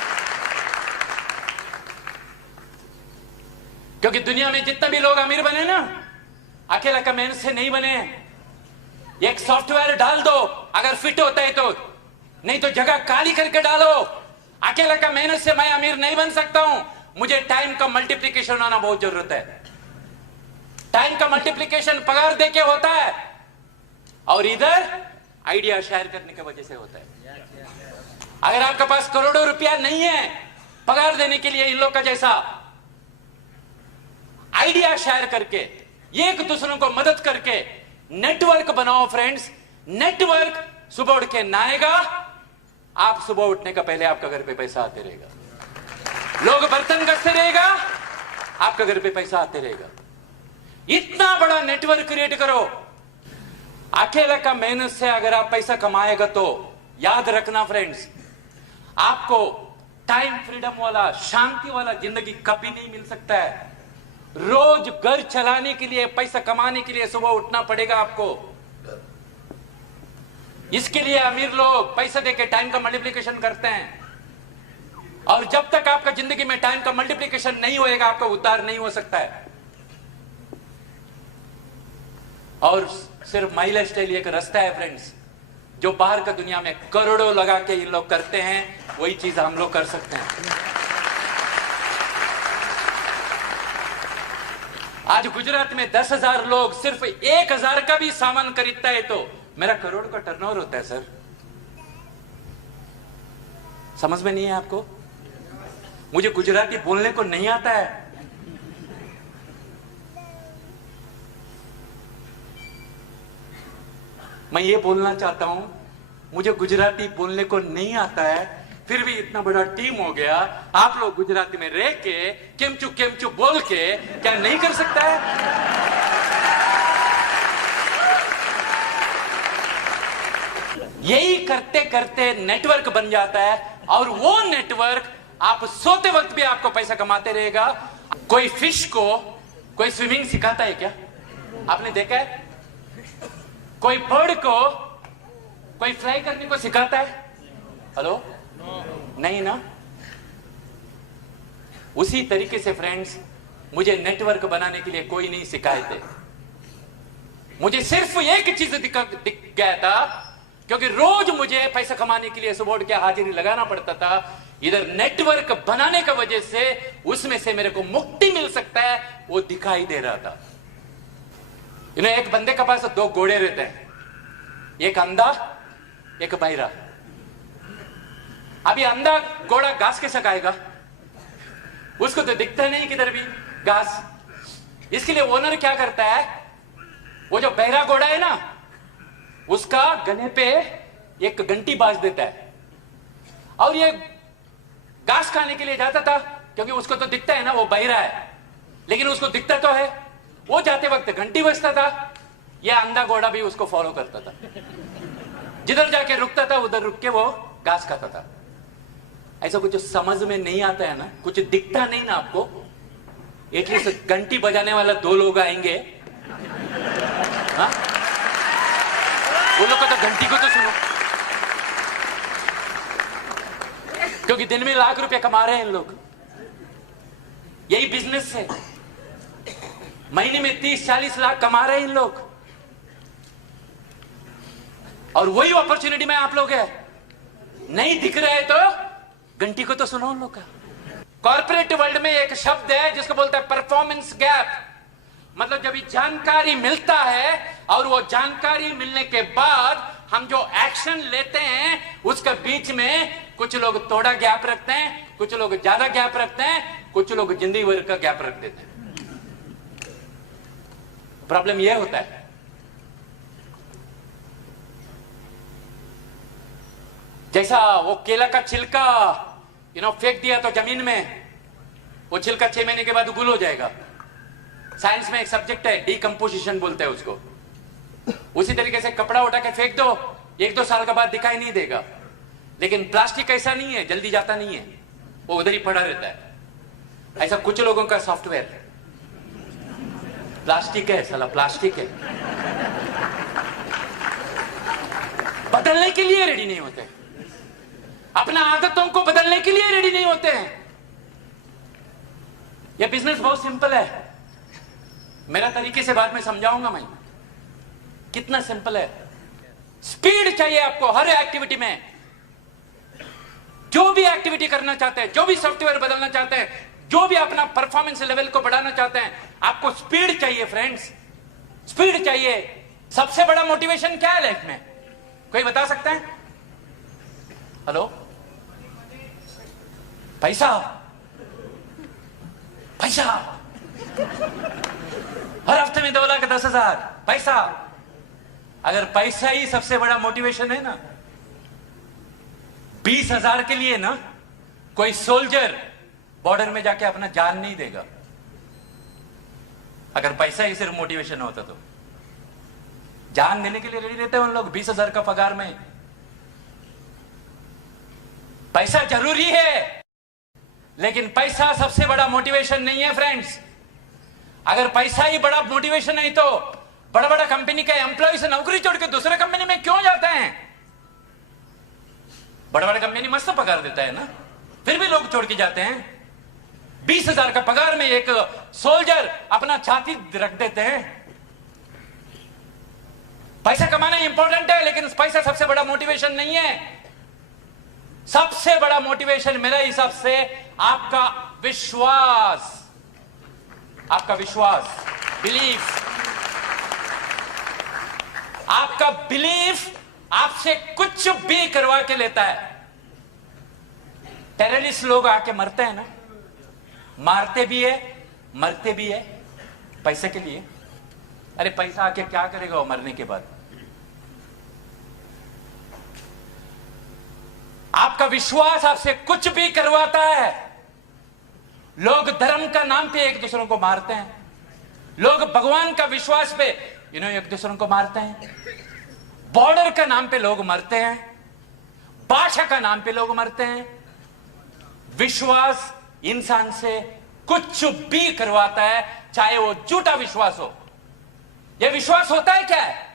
क्योंकि दुनिया में जितने भी लोग अमीर बने ना, अकेला का मेहनत से नहीं बने। एक सॉफ्टवेयर डाल दो, अगर फिट होता है तो, नहीं तो जगह खाली करके डालो। अकेला का मेहनत से मैं अमीर नहीं बन सकता हूं, मुझे टाइम का मल्टीप्लिकेशन होना बहुत जरूरत है। टाइम का मल्टीप्लिकेशन पगार देके होता है, और इधर आइडिया शेयर करने की वजह से होता है। अगर आपके पास करोड़ों रुपया नहीं है पगार देने के लिए इन लोग का जैसा, आइडिया शेयर करके, एक दूसरों को मदद करके नेटवर्क बनाओ फ्रेंड्स। नेटवर्क सुबह उठ के ना आएगा, आप सुबह उठने का पहले आपका घर पे पैसा आते रहेगा। लोग बर्तन करते रहेगा, आपका घर पे पैसा आते रहेगा। इतना बड़ा नेटवर्क क्रिएट करो। अकेला का मेहनत से अगर आप पैसा कमाएगा तो याद रखना फ्रेंड्स, आपको टाइम फ्रीडम वाला, शांति वाला जिंदगी कभी नहीं मिल सकता है। रोज घर चलाने के लिए, पैसा कमाने के लिए सुबह उठना पड़ेगा आपको। इसके लिए अमीर लोग पैसा देके टाइम का मल्टीप्लिकेशन करते हैं। और जब तक आपका जिंदगी में टाइम का मल्टीप्लिकेशन नहीं होएगा, आपका उद्धार नहीं हो सकता है। और सिर्फ माई लाइफ स्टाइल एक रास्ता है फ्रेंड्स, जो बाहर का दुनिया में करोड़ों लगा के ये लोग करते हैं, वही चीज हम लोग कर सकते हैं। आज गुजरात में 10,000 लोग सिर्फ 1,000 का भी सामान खरीदता है तो मेरा करोड़ का टर्नओवर होता है सर। समझ में नहीं है आपको? मुझे गुजराती बोलने को नहीं आता है। मैं ये बोलना चाहता हूं, मुझे गुजराती बोलने को नहीं आता है, फिर भी इतना बड़ा टीम हो गया, आप लोग गुजराती में रह के केमचू बोल के क्या नहीं कर सकता है? यही करते करते नेटवर्क बन जाता है, और वो नेटवर्क आप सोते वक्त भी आपको पैसा कमाते रहेगा। कोई फिश को कोई स्विमिंग सिखाता है क्या? आपने देखा है? कोई बर्ड को कोई फ्लाई करने को सिखाता है? हेलो? नहीं ना। उसी तरीके से फ्रेंड्स, मुझे नेटवर्क बनाने के लिए कोई नहीं सिखाए थे। मुझे सिर्फ एक चीज दिख गया था, क्योंकि रोज मुझे पैसा कमाने के लिए सुबह उठ के हाजिरी लगाना पड़ता था। इधर नेटवर्क बनाने की वजह से उसमें से मेरे को मुक्ति मिल सकता है, वो दिखाई दे रहा था। एक बंदे के पास 2 घोड़े रहते हैं, एक अंधा एक बहिरा। अभी अंधा घोड़ा घास कैसे खाएगा? उसको तो दिखता नहीं किधर भी घास। इसके लिए ओनर क्या करता है, वो जो बहरा घोड़ा है ना, उसका गले पे एक घंटी बाज देता है, और ये घास खाने के लिए जाता था, क्योंकि उसको तो दिखता है ना वो बहरा है, लेकिन उसको दिखता तो है। वो जाते वक्त घंटी बजता था, यह अंधा घोड़ा भी उसको फॉलो करता था। जिधर जाके रुकता था उधर रुक के वो घास खाता था। ऐसा कुछ समझ में नहीं आता है ना, कुछ दिखता नहीं ना आपको। एटलीस्ट घंटी बजाने वाला 2 लोग आएंगे, हाँ? वो लोग तो घंटी को तो सुनो, क्योंकि दिन में लाख रुपए कमा रहे हैं इन लोग। यही बिजनेस है, महीने में 30-40 लाख कमा रहे हैं इन लोग, और वही अपॉर्चुनिटी में आप लोग है। नहीं दिख रहे तो घंटी को तो सुनो उन लोग का। कॉर्पोरेट वर्ल्ड में एक शब्द है जिसको बोलता है परफॉर्मेंस गैप। मतलब जब जानकारी मिलता है और वो जानकारी मिलने के बाद हम जो एक्शन लेते हैं उसके बीच में कुछ लोग थोड़ा गैप रखते हैं, कुछ लोग ज्यादा गैप रखते हैं, कुछ लोग जिंदगी भर का गैप रख देते हैं। प्रॉब्लम यह होता है, जैसा वो केला का छिलका फेंक दिया तो जमीन में, वो छिलका 6 महीने के बाद गुल हो जाएगा। साइंस में एक सब्जेक्ट है डीकंपोजिशन बोलते हैं उसको। उसी तरीके से कपड़ा उठा के फेंक दो, 1-2 साल के बाद दिखाई नहीं देगा। लेकिन प्लास्टिक ऐसा नहीं है, जल्दी जाता नहीं है, वो उधर ही पड़ा रहता है। ऐसा कुछ लोगों का सॉफ्टवेयर प्लास्टिक है, साला प्लास्टिक है, बदलने के लिए रेडी नहीं होते, अपना आदतों को बदलने के लिए रेडी नहीं होते हैं। यह बिजनेस बहुत सिंपल है, मेरा तरीके से बाद में समझाऊंगा मैं कितना सिंपल है। स्पीड चाहिए आपको हर एक्टिविटी में। जो भी एक्टिविटी करना चाहते हैं, जो भी सॉफ्टवेयर बदलना चाहते हैं, जो भी अपना परफॉर्मेंस लेवल को बढ़ाना चाहते हैं, आपको स्पीड चाहिए फ्रेंड्स, स्पीड चाहिए। सबसे बड़ा मोटिवेशन क्या है लाइफ में, कोई बता सकता है? हेलो? पैसा, पैसा। हर हफ्ते में 2,10,000 पैसा। अगर पैसा ही सबसे बड़ा मोटिवेशन है ना, 20,000 के लिए ना कोई सोल्जर बॉर्डर में जाके अपना जान नहीं देगा। अगर पैसा ही सिर्फ मोटिवेशन होता तो जान देने के लिए रेडी रहते हैं उन लोग 20,000 का पगार में। पैसा जरूरी है, लेकिन पैसा सबसे बड़ा मोटिवेशन नहीं है फ्रेंड्स। अगर पैसा ही बड़ा मोटिवेशन है तो बड़ा बड़ा कंपनी के एम्प्लॉय से नौकरी छोड़ के दूसरे कंपनी में क्यों जाते हैं? बड़ा बड़ा कंपनी मस्त पगार देता है ना, फिर भी लोग छोड़ के जाते हैं। 20,000 का पगार में एक सोल्जर अपना छाती रख देते हैं। पैसा कमाना इंपॉर्टेंट है, लेकिन पैसा सबसे बड़ा मोटिवेशन नहीं है। सबसे बड़ा मोटिवेशन मेरे हिसाब से आपका विश्वास, आपका विश्वास, बिलीफ। आपका बिलीफ आपसे कुछ भी करवा के लेता है। टेररिस्ट लोग आके मरते हैं ना, मारते भी है, मरते भी है पैसे के लिए। अरे पैसा आके क्या करेगा वो मरने के बाद? आपका विश्वास आपसे कुछ भी करवाता है। लोग धर्म का नाम पे एक दूसरों को मारते हैं, लोग भगवान का विश्वास पे एक दूसरों को मारते हैं, बॉर्डर का नाम पे लोग मरते हैं, भाषा का नाम पे लोग मरते हैं। विश्वास इंसान से कुछ भी करवाता है, चाहे वो झूठा विश्वास हो। यह विश्वास होता है क्या है?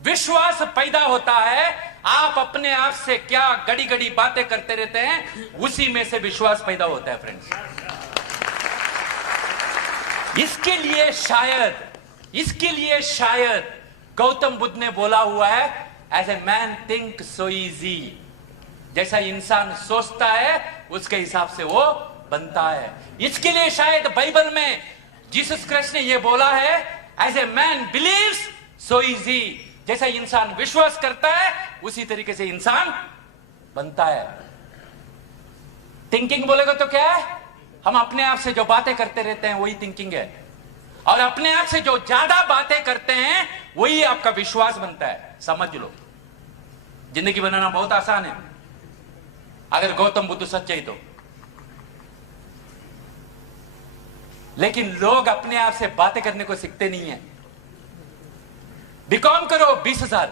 विश्वास पैदा होता है, आप अपने आप से क्या गड़ी गड़ी बातें करते रहते हैं, उसी में से विश्वास पैदा होता है फ्रेंड्स। इसके लिए शायद गौतम बुद्ध ने बोला हुआ है, as a man think so is he. जैसा इंसान सोचता है उसके हिसाब से वो बनता है। इसके लिए शायद बाइबल में जीसस क्राइस्ट ने यह बोला है, as a man believes so is he. जैसा इंसान विश्वास करता है उसी तरीके से इंसान बनता है। थिंकिंग बोलेगा तो क्या है? हम अपने आप से जो बातें करते रहते हैं वही थिंकिंग है, और अपने आप से जो ज्यादा बातें करते हैं वही आपका विश्वास बनता है। समझ लो, जिंदगी बनाना बहुत आसान है अगर गौतम बुद्ध सच्चे तो। लेकिन लोग अपने आप से बातें करने को सीखते नहीं है। बीकॉम करो 20,000,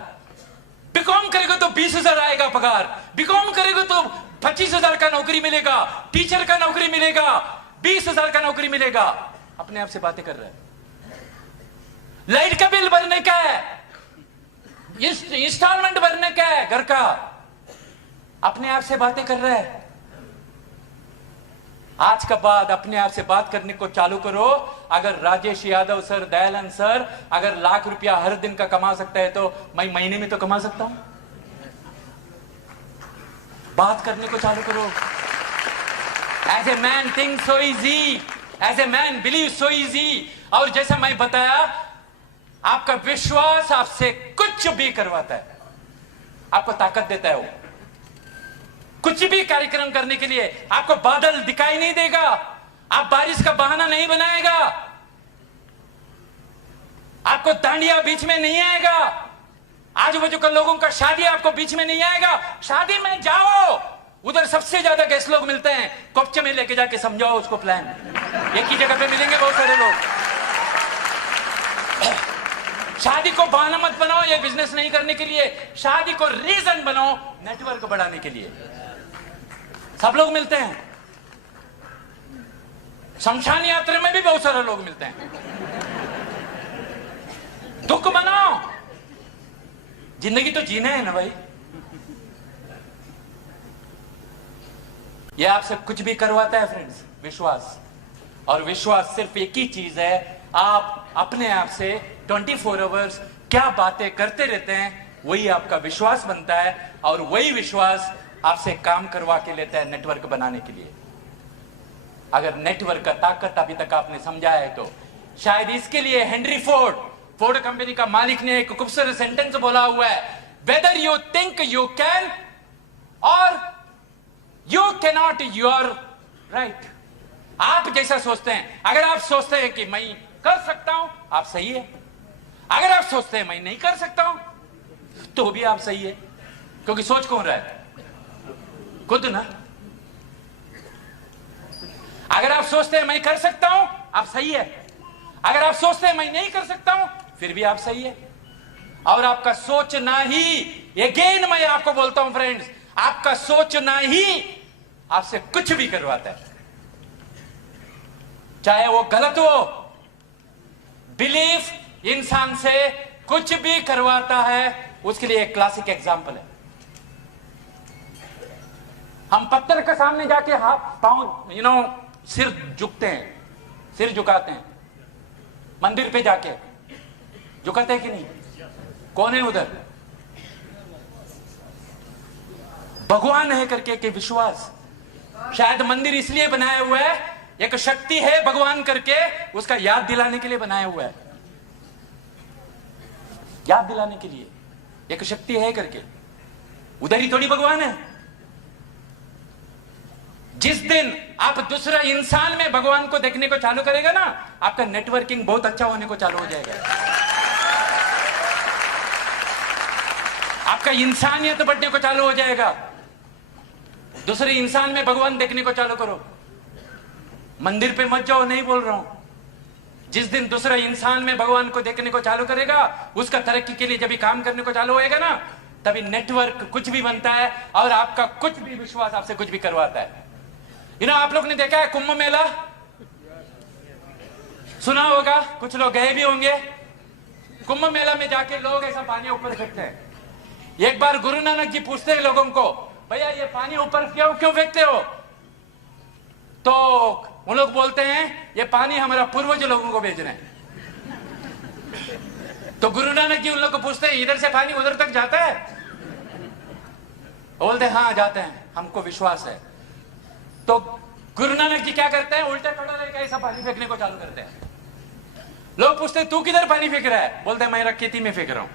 बीकॉम करेगा तो 20,000 आएगा पगार, बीकॉम करेगा तो 25,000 का नौकरी मिलेगा, टीचर का नौकरी मिलेगा, 20,000 का नौकरी मिलेगा। अपने आप से बातें कर रहे हैं। लाइट का बिल भरने का है, इंस्टॉलमेंट भरने का है घर का, अपने आप से बातें कर रहे हैं। आज का बाद अपने आप से बात करने को चालू करो। अगर राजेश यादव सर, दयालन सर अगर लाख रुपया हर दिन का कमा सकता है तो मैं महीने में तो कमा सकता हूं। बात करने को चालू करो। As a man think so easy, as a man believe so easy. और जैसा मैं बताया, आपका विश्वास आपसे कुछ भी करवाता है, आपको ताकत देता है। वो कुछ भी कार्यक्रम करने के लिए आपको बादल दिखाई नहीं देगा, आप बारिश का बहाना नहीं बनाएगा, आपको दांडिया बीच में नहीं आएगा, आजू बाजू के लोगों का शादी आपको बीच में नहीं आएगा। शादी में जाओ, उधर सबसे ज्यादा गेस्ट लोग मिलते हैं, कोपचे में लेके जाके समझाओ उसको प्लान। एक ही जगह पे मिलेंगे बहुत सारे लोग। शादी को बहाना मत बनाओ ये बिजनेस नहीं करने के लिए, शादी को रीजन बनाओ नेटवर्क बढ़ाने के लिए। सब लोग मिलते हैं, शमशान यात्रा में भी बहुत सारे लोग मिलते हैं। दुख मनाओ, जिंदगी तो जीना है ना भाई। यह आपसे कुछ भी करवाता है फ्रेंड्स, विश्वास। और विश्वास सिर्फ एक ही चीज है, आप अपने आप से 24 आवर्स क्या बातें करते रहते हैं वही आपका विश्वास बनता है, और वही विश्वास आपसे काम करवा के लेता है नेटवर्क बनाने के लिए। अगर नेटवर्क का ताकत अभी तक आपने समझा है तो शायद इसके लिए हेनरी फोर्ड कंपनी का मालिक ने एक खूबसूरत सेंटेंस बोला हुआ है, whether you think you can or you cannot, you are right. आप जैसा सोचते हैं, अगर आप सोचते हैं कि मैं कर सकता हूं, आप सही है। अगर आप सोचते हैं मैं नहीं कर सकता हूं, तो भी आप सही है। क्योंकि सोच कौन रहा है? खुद ना। अगर आप सोचते हैं मैं कर सकता हूं, आप सही है। अगर आप सोचते हैं मैं नहीं कर सकता हूं, फिर भी आप सही है। और आपका सोचना ही, अगेन मैं आपको बोलता हूं फ्रेंड्स, आपका सोचना ही आपसे कुछ भी करवाता है, चाहे वो गलत हो। बिलीफ इंसान से कुछ भी करवाता है। उसके लिए एक क्लासिक एग्जांपल है। हम पत्थर के सामने जाके हाथ पांव सिर झुकते हैं, सिर झुकाते हैं। मंदिर पे जाके झुकाते हैं कि नहीं? कौन है उधर? भगवान है करके के विश्वास। शायद मंदिर इसलिए बनाया हुआ है, एक शक्ति है भगवान करके, उसका याद दिलाने के लिए बनाया हुआ है, याद दिलाने के लिए एक शक्ति है करके। उधर ही थोड़ी भगवान है। जिस दिन आप दूसरा इंसान में भगवान को देखने को चालू करेगा ना, आपका नेटवर्किंग बहुत अच्छा होने को चालू हो जाएगा, आपका इंसानियत बढ़ने को चालू हो जाएगा। दूसरे इंसान में भगवान देखने को चालू करो। मंदिर पे मत जाओ, नहीं बोल रहा हूं। जिस दिन दूसरा इंसान में भगवान को देखने को चालू करेगा, उसका तरक्की के लिए जब भी काम करने को चालू होएगा ना, तभी नेटवर्क कुछ भी बनता है और आपका कुछ भी विश्वास आपसे कुछ भी करवाता है। आप लोग ने देखा है कुंभ मेला, सुना होगा, कुछ लोग गए भी होंगे। कुंभ मेला में जाके लोग ऐसा पानी ऊपर फेंकते हैं। एक बार गुरु नानक जी पूछते हैं लोगों को, भैया ये पानी ऊपर क्यों फेंकते हो? तो उन लोग बोलते हैं ये पानी हमारा पूर्वज लोगों को भेज रहे हैं। तो गुरु नानक जी उन लोग को पूछते हैं, इधर से पानी उधर तक जाता है? बोलते हैं हाँ जाते हैं, हमको विश्वास है। तो गुरु नानक जी क्या करते हैं, उल्टा खड़ा रहकर ऐसा पानी फेंकने को चालू करते हैं। लोग पूछते हैं तू किधर पानी फेंक रहा है? बोलते हैं मैं खेती में फेंक रहा हूं।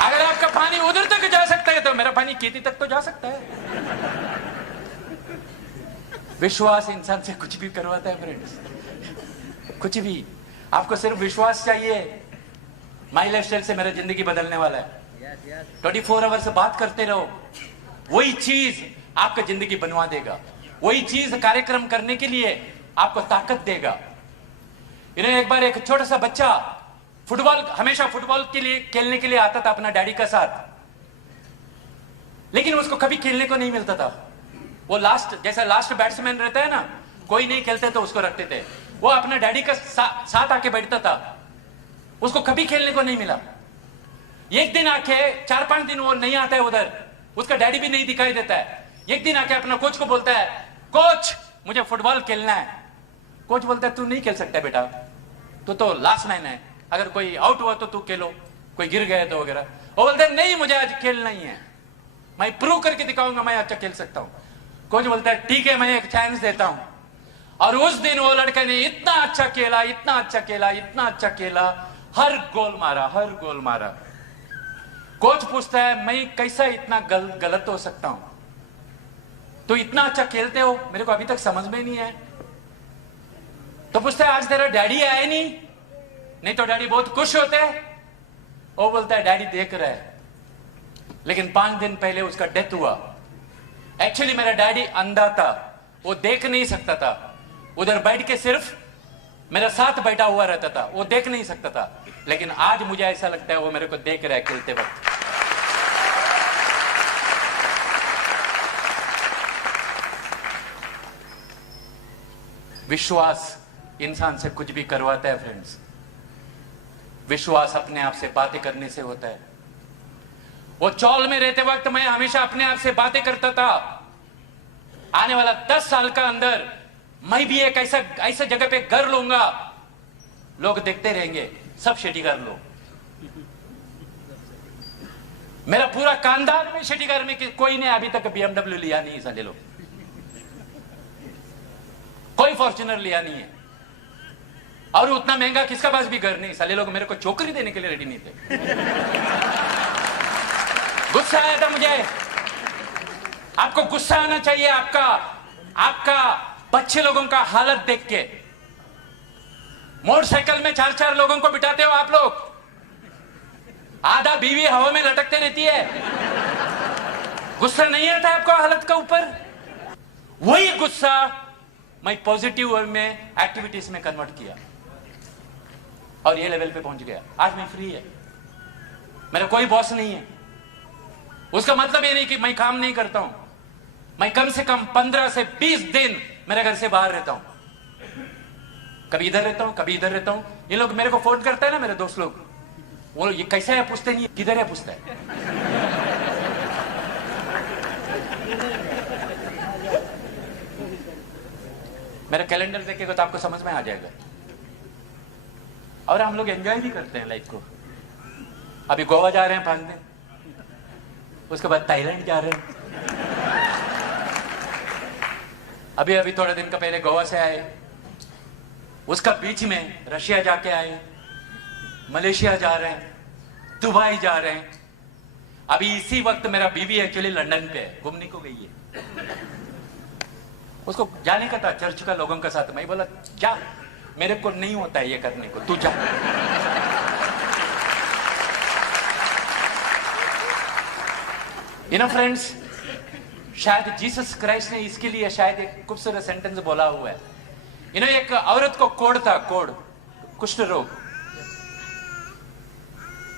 अगर आपका पानी उधर तक जा सकता है तो मेरा पानी खेती तक तो जा सकता है। विश्वास इंसान से कुछ भी करवाता है फ्रेंड्स, कुछ भी। आपको सिर्फ विश्वास चाहिए। माई लाइफ स्टाइल से मेरा जिंदगी बदलने वाला है। 24 आवर से बात करते रहो, वही चीज आपका जिंदगी बनवा देगा। वही चीज कार्यक्रम करने के लिए आपको ताकत देगा। एक बार एक छोटा सा बच्चा हमेशा फुटबॉल के लिए खेलने के लिए आता था अपना डैडी का साथ, लेकिन उसको कभी खेलने को नहीं मिलता था। वो जैसा लास्ट बैट्समैन रहता है ना, कोई नहीं खेलते तो उसको रखते थे। वो अपना डैडी का साथ आके बैठता था, उसको कभी खेलने को नहीं मिला। एक दिन आके 4-5 दिन वो नहीं आता है उधर, उसका डैडी भी नहीं दिखाई देता है। एक दिन आके अपना कोच को बोलता है, कोच मुझे फुटबॉल खेलना है। कोच बोलता है तू नहीं खेल सकता बेटा, तू तो लास्ट मैन है, अगर कोई आउट हुआ तो तू खेलो, कोई गिर गया तो वगैरह। वो बोलते हैं नहीं मुझे आज खेलना ही है, मैं प्रूव करके दिखाऊंगा मैं अच्छा खेल सकता हूं। कोच बोलता है ठीक है मैं एक चांस देता हूं। और उस दिन वो लड़के ने इतना अच्छा खेला, इतना अच्छा खेला, इतना अच्छा खेला, हर गोल मारा, हर गोल मारा। कोच पूछता है मैं कैसा इतना गलत हो सकता हूं, तो इतना अच्छा खेलते हो, मेरे को अभी तक समझ में नहीं है। तो पूछता है आज तेरा डैडी आया नहीं तो डैडी बहुत खुश होते हैं। वो बोलता है डैडी देख रहा है, लेकिन 5 दिन पहले उसका डेथ हुआ। एक्चुअली मेरा डैडी अंधा था, वो देख नहीं सकता था, उधर बैठ के सिर्फ मेरा साथ बैठा हुआ रहता था, वो देख नहीं सकता था। लेकिन आज मुझे ऐसा लगता है वो मेरे को देख रहा है खेलते वक्त। विश्वास इंसान से कुछ भी करवाता है फ्रेंड्स। विश्वास अपने आप से बातें करने से होता है। वो चौल में रहते वक्त मैं हमेशा अपने आप से बातें करता था, आने वाला 10 साल का अंदर मैं भी एक ऐसा जगह पे घर लूंगा, लोग देखते रहेंगे, सब शेटी घर लो। मेरा पूरा खानदान में शेटी घर में कोई ने अभी तक BMW लिया नहीं, साले लोग कोई फॉर्च्यूनर लिया नहीं है, और उतना महंगा किसका पास भी घर नहीं। साले लोग मेरे को चौकरी देने के लिए रेडी नहीं थे। गुस्सा आया था मुझे। आपको गुस्सा आना चाहिए, आपका बच्चे लोगों का हालत देख के। मोटरसाइकिल में 4-4 लोगों को बिठाते हो आप लोग, आधा बीवी हवा में लटकते रहती है, गुस्सा नहीं आता आपको हालत का ऊपर? वही गुस्सा मैं पॉजिटिव में एक्टिविटीज में कन्वर्ट किया और ये लेवल पे पहुंच गया। आज मैं फ्री है, मेरा कोई बॉस नहीं है। उसका मतलब ये नहीं कि मैं काम नहीं करता हूं, मैं कम से कम 15 से 20 दिन मेरे घर से बाहर रहता हूं। कभी इधर रहता हूं, कभी इधर रहता हूं। ये लोग मेरे को फोन करते हैं ना, मेरे दोस्त लोग, वो ये कैसा है पूछते नहीं, किधर है पूछता है। मेरा कैलेंडर देखेगा तो आपको समझ में आ जाएगा। और हम लोग एंजॉय भी करते हैं लाइफ को। अभी गोवा जा रहे हैं भागने, उसके बाद थाईलैंड जा रहे हैं, अभी अभी थोड़े दिन का पहले गोवा से आए, उसका बीच में रशिया जाके आए, मलेशिया जा रहे हैं, दुबई जा रहे हैं। अभी इसी वक्त मेरा बीवी एक्चुअली लंदन पे है, घूमने को गई है। उसको जाने का था चर्च का लोगों के साथ, मैं बोला जा, मेरे को नहीं होता है ये करने को, तू जा। यू नो फ्रेंड्स, शायद जीसस क्राइस्ट ने इसके लिए शायद एक खूबसूरत सेंटेंस बोला हुआ है। यू नो, एक औरत को कोढ़ था, कोढ़, कुष्ठ रोग।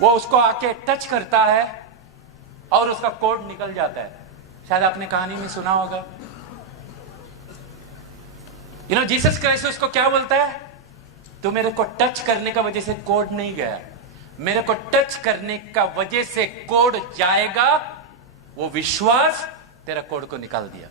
वो उसको आके टच करता है और उसका कोढ़ निकल जाता है। शायद आपने कहानी में सुना होगा। यू नो, जीसस क्राइस्ट उसको क्या बोलता है? तू मेरे को टच करने का वजह से कोढ़ नहीं गया, मेरे को टच करने का वजह से कोढ़ जाएगा। वो विश्वास तेरा कोढ़ को निकाल दिया।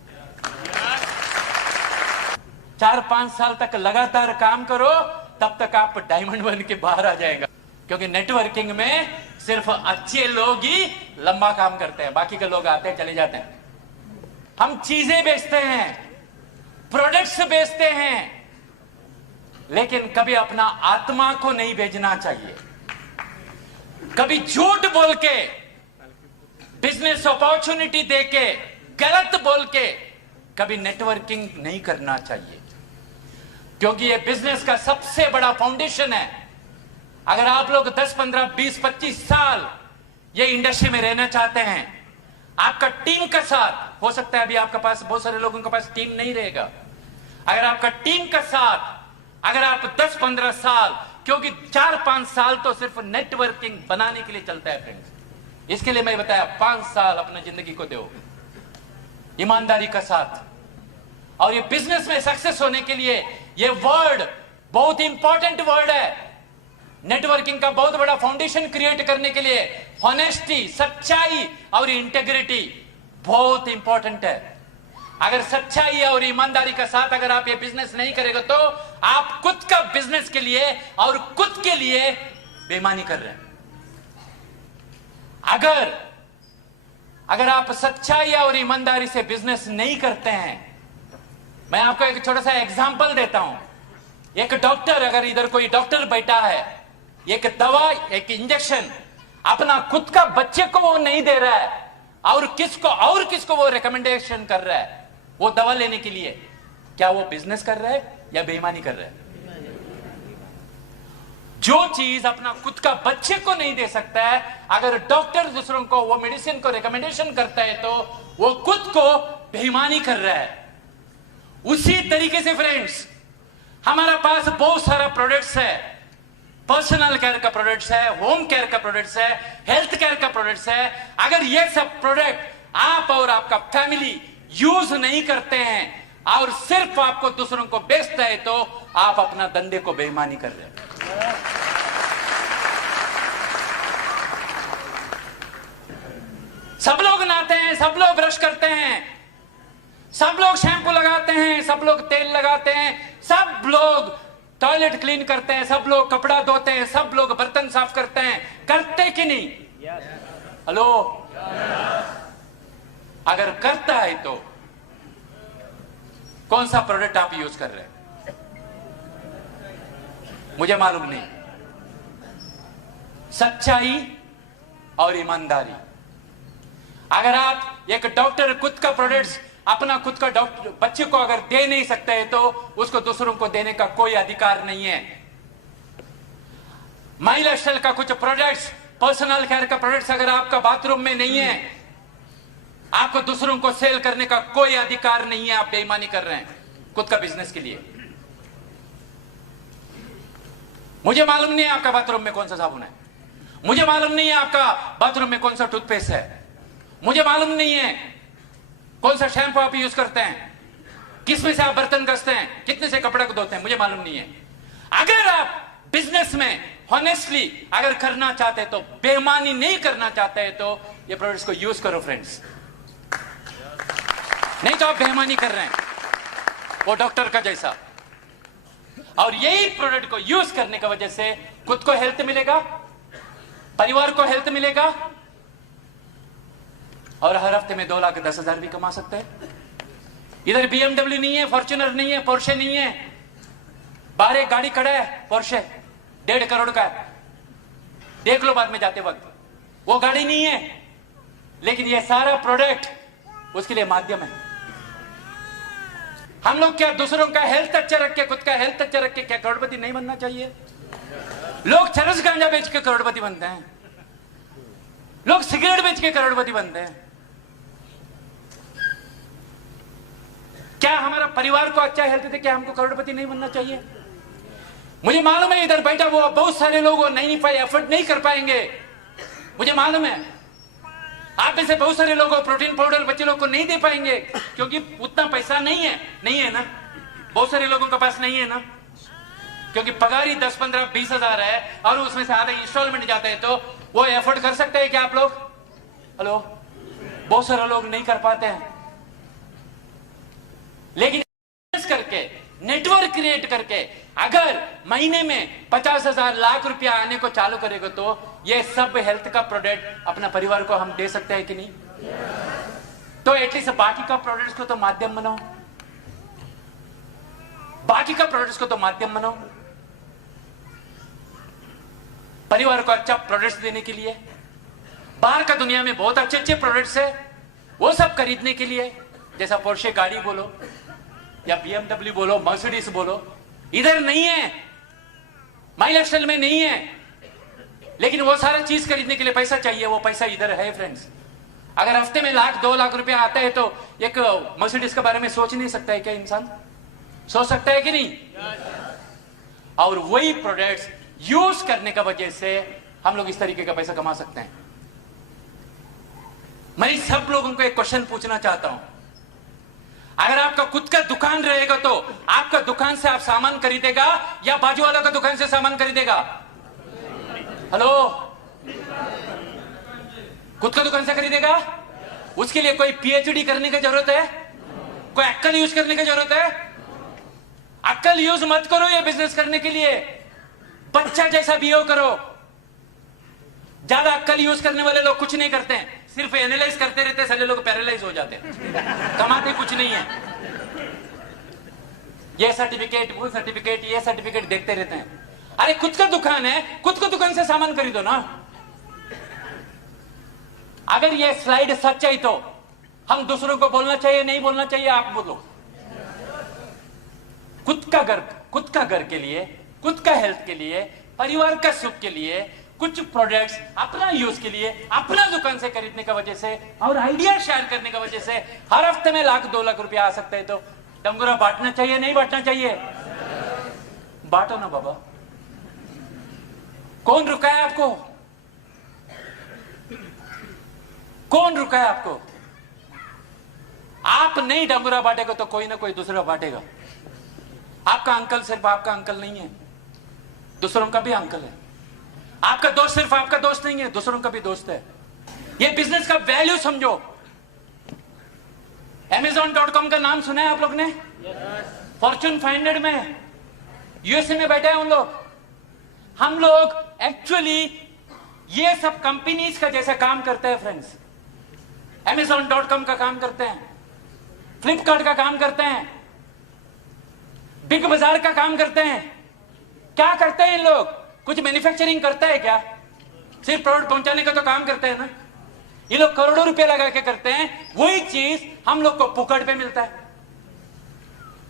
4-5 साल तक लगातार काम करो, तब तक आप डायमंड बन के बाहर आ जाएगा। क्योंकि नेटवर्किंग में सिर्फ अच्छे लोग ही लंबा काम करते हैं, बाकी के लोग आते हैं चले जाते हैं। हम चीजें बेचते हैं, प्रोडक्ट्स बेचते हैं, लेकिन कभी अपना आत्मा को नहीं बेचना चाहिए। कभी झूठ बोल के, बिजनेस अपॉर्चुनिटी देके, गलत बोल के कभी नेटवर्किंग नहीं करना चाहिए, क्योंकि ये बिजनेस का सबसे बड़ा फाउंडेशन है। अगर आप लोग 10, 15, 20, 25 साल ये इंडस्ट्री में रहना चाहते हैं, आपका टीम का साथ हो सकता है, अभी आपके पास बहुत सारे लोगों के पास टीम नहीं रहेगा। अगर आपका टीम का साथ, अगर आप 10-15 साल, क्योंकि 4-5 साल तो सिर्फ नेटवर्किंग बनाने के लिए चलता है फ्रेंड्स। इसके लिए मैं बताया 5 साल अपना जिंदगी को दो ईमानदारी का साथ। और ये बिजनेस में सक्सेस होने के लिए ये वर्ड बहुत इंपॉर्टेंट वर्ड है। नेटवर्किंग का बहुत बड़ा फाउंडेशन क्रिएट करने के लिए ऑनेस्टी, सच्चाई और इंटेग्रिटी बहुत इंपॉर्टेंट है। अगर सच्चाई और ईमानदारी का साथ अगर आप ये बिजनेस नहीं करेंगे तो आप खुद का बिजनेस के लिए और खुद के लिए बेईमानी कर रहे हैं। अगर आप सच्चाई और ईमानदारी से बिजनेस नहीं करते हैं, मैं आपको एक छोटा सा एग्जांपल देता हूं। एक डॉक्टर, अगर इधर कोई डॉक्टर बैठा है, एक दवा, एक इंजेक्शन अपना खुद का बच्चे को वो नहीं दे रहा है और किसको वो रिकमेंडेशन कर रहा है वो दवा लेने के लिए, क्या वो बिजनेस कर रहा है या बेईमानी कर रहा है? जो चीज अपना खुद का बच्चे को नहीं दे सकता है, अगर डॉक्टर दूसरों को वो मेडिसिन को रिकमेंडेशन करता है तो वो खुद को बेईमानी कर रहा है। उसी तरीके से फ्रेंड्स, हमारे पास बहुत सारा प्रोडक्ट्स है, पर्सनल केयर का प्रोडक्ट्स है, होम केयर का प्रोडक्ट्स है, हेल्थ केयर का प्रोडक्ट्स है। अगर ये सब प्रोडक्ट आप और आपका फैमिली यूज नहीं करते हैं और सिर्फ आपको दूसरों को बेचता है तो आप अपना धंधे को बेईमानी कर रहे हैं। सब लोग नहाते हैं, सब लोग ब्रश करते हैं, सब लोग शैम्पू लगाते हैं, सब लोग तेल लगाते हैं, सब लोग टॉयलेट क्लीन करते हैं, सब लोग कपड़ा धोते हैं, सब लोग बर्तन साफ करते हैं। करते कि नहीं? हेलो, अगर करता है तो कौन सा प्रोडक्ट आप यूज कर रहे हैं मुझे मालूम नहीं। सच्चाई और ईमानदारी। अगर आप एक डॉक्टर खुद का प्रोडक्ट्स अपना खुद का डॉक्टर बच्चे को अगर दे नहीं सकते है तो उसको दूसरों को देने का कोई अधिकार नहीं है। माई लाइफस्टाइल का कुछ प्रोडक्ट्स, पर्सनल केयर का प्रोडक्ट्स अगर आपका बाथरूम में नहीं है, आपको दूसरों को सेल करने का कोई अधिकार नहीं है। आप बेईमानी कर रहे हैं खुद का बिजनेस के लिए। मुझे मालूम नहीं है आपका बाथरूम में कौन सा साबुन है, मुझे मालूम नहीं है आपका बाथरूम में कौन सा टूथपेस्ट है, मुझे मालूम नहीं है कौन सा शैम्पू आप यूज करते हैं, किसमें से आप बर्तन घसते हैं, कितने से कपड़ा को धोते हैं, मुझे मालूम नहीं है। अगर आप बिजनेस में हॉनेस्टली अगर करना चाहते हैं तो, बेईमानी नहीं करना चाहते हैं तो ये प्रोडक्ट्स को यूज करो फ्रेंड्स। नहीं तो आप बेईमानी कर रहे हैं वो डॉक्टर का जैसा। और यही प्रोडक्ट को यूज करने की वजह से खुद को हेल्थ मिलेगा, परिवार को हेल्थ मिलेगा, और हर हफ्ते में 2,10,000 भी कमा सकते हैं। इधर BMW नहीं है, फॉर्च्यूनर नहीं है, पोर्शे नहीं है, बाहर एक गाड़ी खड़ा है पोर्शे 1.5 करोड़ का है, देख लो बाद में जाते वक्त, वो गाड़ी नहीं है, लेकिन ये सारा प्रोडक्ट उसके लिए माध्यम है। हम लोग क्या दूसरों का हेल्थ अच्छा रख के, खुद का हेल्थ अच्छा रख के क्या करोड़पति नहीं बनना चाहिए? लोग चरस गांजा बेच के करोड़पति बनते हैं, लोग सिगरेट बेच के करोड़पति बनते हैं। क्या हमारा परिवार को अच्छा हेल्थ दे, क्या हमको करोड़पति नहीं बनना चाहिए? मुझे मालूम है इधर बैठा वो बहुत सारे लोग नहीं एफर्ट नहीं कर पाएंगे, मुझे मालूम है। आप में से बहुत सारे लोग प्रोटीन पाउडर बच्चे लोग को नहीं दे पाएंगे क्योंकि उतना पैसा नहीं है ना, बहुत सारे लोगों के पास नहीं है ना, क्योंकि पगार ही 10, 15, 20 हजार है और उसमें से आधे इंस्टॉलमेंट जाते हैं, तो वो एफर्ट कर सकते हैं क्या आप लोग? हेलो, बहुत सारे लोग नहीं कर पाते हैं, लेकिन करके नेटवर्क क्रिएट करके अगर महीने में 50,000 लाख रुपया आने को चालू करेगा तो ये सब हेल्थ का प्रोडक्ट अपना परिवार को हम दे सकते हैं कि नहीं? तो एटलीस्ट बाकी का प्रोडक्ट्स को तो माध्यम बनाओ, बाकी का प्रोडक्ट्स को तो माध्यम बनाओ, परिवार को अच्छा प्रोडक्ट्स देने के लिए। बाहर का दुनिया में बहुत अच्छे अच्छे प्रोडक्ट्स है, वो सब खरीदने के लिए, जैसा पोर्शे गाड़ी बोलो या BMW बोलो, मर्सिडीज बोलो, इधर नहीं है, माई लाइफस्टाइल में नहीं है, लेकिन वो सारा चीज खरीदने के लिए पैसा चाहिए, वो पैसा इधर है फ्रेंड्स। अगर हफ्ते में 1,00,000 2,00,000 रुपया आता है तो एक मर्सिडीज के बारे में सोच नहीं सकता है क्या इंसान? सोच सकता है कि नहीं? और वही प्रोडक्ट्स यूज करने का वजह से हम लोग इस तरीके का पैसा कमा सकते हैं। मैं सब लोगों को एक क्वेश्चन पूछना चाहता हूं, अगर आपका खुद का दुकान रहेगा तो आपका दुकान से आप सामान खरीदेगा या बाजू वालों का दुकान से सामान खरीदेगा? हेलो, खुद का दुकान से खरीदेगा? उसके लिए कोई PhD करने की जरूरत है? कोई अक्ल यूज करने की जरूरत है? अक्ल यूज मत करो ये बिजनेस करने के लिए, बच्चा जैसा बिहेव करो। ज्यादा अक्ल यूज करने वाले लोग कुछ नहीं करते हैं, सिर्फ एनालाइज करते रहते हैं, सारे लोग पैरालाइज हो जाते हैं, कमाते कुछ नहीं है। ये सर्टिफिकेट, वो सर्टिफिकेट, ये सर्टिफिकेट देखते रहते हैं। अरे खुद का दुकान है, खुद को दुकान से सामान खरीदो ना। अगर ये स्लाइड सच है तो हम दूसरों को बोलना चाहिए नहीं बोलना चाहिए? आप बोलो। खुद का घर के लिए, खुद का हेल्थ के लिए, परिवार का सुख के लिए कुछ प्रोडक्ट्स अपना यूज के लिए अपना दुकान से खरीदने की वजह से और आइडिया शेयर करने की वजह से हर हफ्ते में 1,00,000 2,00,000 रुपया आ सकता है, तो डंगुरा बांटना चाहिए नहीं बांटना चाहिए? बांटो ना बाबा, कौन रुका है आपको? कौन रुका है आपको? आप नहीं डंगुरा बांटेगा तो कोई ना कोई दूसरा बांटेगा। आपका अंकल सिर्फ आपका अंकल नहीं है, दूसरों का भी अंकल है। आपका दोस्त सिर्फ आपका दोस्त नहीं है, दूसरों का भी दोस्त है। ये बिजनेस का वैल्यू समझो। Amazon.com का नाम सुना है आप लोग ने? फॉर्च्यून 500 में USA में बैठे हैं उन लोग। हम लोग एक्चुअली ये सब कंपनीज का जैसा काम करते हैं फ्रेंड्स। Amazon.com का काम करते हैं, फ्लिपकार्ट का काम करते हैं, बिग बाजार का काम करते हैं। क्या करते हैं इन लोग? कुछ मैन्युफैक्चरिंग करता है क्या? सिर्फ प्रोडक्ट पहुंचाने का तो काम करते हैं ना। ये लोग करोड़ों रुपए लगा के करते हैं, वही चीज हम लोग को पुकड़ पे मिलता है।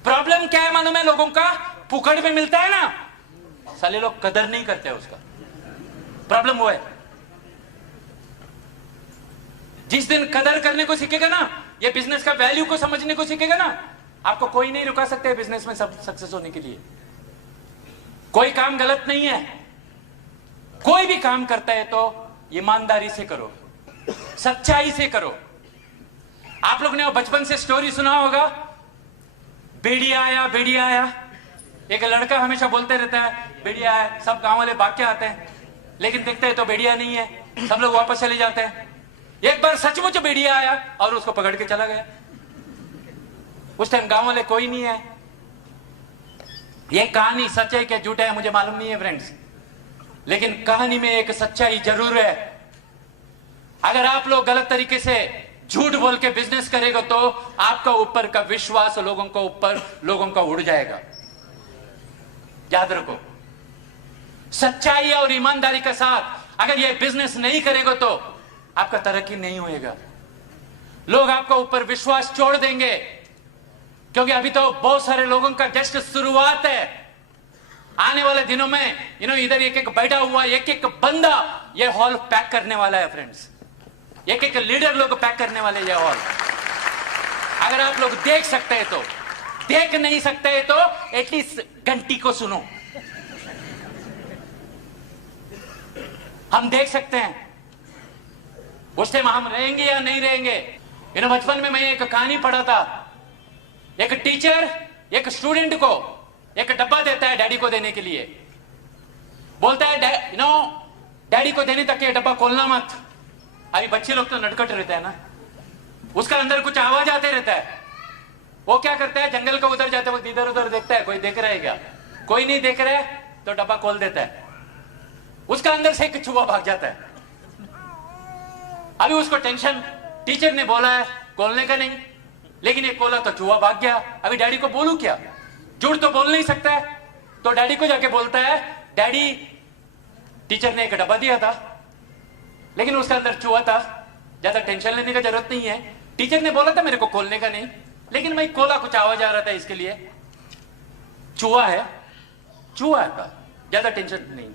प्रॉब्लम क्या है मालूम है लोगों का? पुकड़ पे मिलता है ना, साले लोग कदर नहीं करते उसका। प्रॉब्लम वो है। जिस दिन कदर करने को सीखेगा ना, ये बिजनेस का वैल्यू को समझने को सीखेगा ना, आपको कोई नहीं रुका सकता है बिजनेस में सक्सेस होने के लिए। कोई काम गलत नहीं है, कोई भी काम करता है तो ईमानदारी से करो, सच्चाई से करो। आप लोग ने बचपन से स्टोरी सुना होगा, भेड़िया आया भेड़िया आया, एक लड़का हमेशा बोलते रहता है भेड़िया है, सब गांव वाले भाग के आते हैं, लेकिन देखते हैं तो भेड़िया नहीं है, सब लोग वापस चले जाते हैं। एक बार सचमुच भेड़िया आया और उसको पकड़ के चला गया। उस टाइम गांव वाले कोई नहीं है। ये कहानी सच है क्या झूठ है मुझे मालूम नहीं है फ्रेंड्स, लेकिन कहानी में एक सच्चाई जरूर है। अगर आप लोग गलत तरीके से झूठ बोल के बिजनेस करेगा तो आपका ऊपर का विश्वास लोगों का उड़ जाएगा। याद रखो, सच्चाई और ईमानदारी के साथ अगर ये बिजनेस नहीं करेगा तो आपका तरक्की नहीं होएगा। लोग आपका ऊपर विश्वास छोड़ देंगे, क्योंकि अभी तो बहुत सारे लोगों का जस्ट शुरुआत है। आने वाले दिनों में इधर एक एक बैठा हुआ एक एक बंदा ये हॉल पैक करने वाला है फ्रेंड्स। एक एक लीडर लोग पैक करने वाले ये हॉल। अगर आप लोग देख सकते हैं तो, देख नहीं सकते हैं तो एटलीस्ट घंटी को सुनो। हम देख सकते हैं उस टाइम हम रहेंगे या नहीं रहेंगे। बचपन में मैं एक कहानी पढ़ा था। एक टीचर एक स्टूडेंट को एक डब्बा देता है डैडी को देने के लिए, बोलता है डैडी को देने तक ये डब्बा खोलना मत। अभी बच्चे लोग तो नटखट रहते हैं ना, उसका अंदर कुछ आवाज आते रहता है। वो क्या करता है, जंगल को उधर जाते वक्त इधर उधर देखता है, कोई देख रहा है क्या, कोई नहीं देख रहा है तो डब्बा खोल देता है। उसका अंदर से एक चूहा भाग जाता है। अभी उसको टेंशन, टीचर ने बोला है खोलने का नहीं, लेकिन एक खोला तो चूहा भाग गया। अभी डैडी को बोलूं क्या, झूठ तो बोल नहीं सकता है। तो डैडी को जाके बोलता है डैडी टीचर ने एक डब्बा दिया था लेकिन उसके अंदर चूहा था, ज्यादा टेंशन लेने का जरूरत नहीं है। टीचर ने बोला था मेरे को खोलने का नहीं, लेकिन मैं खोला, कुछ आवाज आ रहा था इसके लिए। चूहा है, चूहा था, ज्यादा टेंशन नहीं।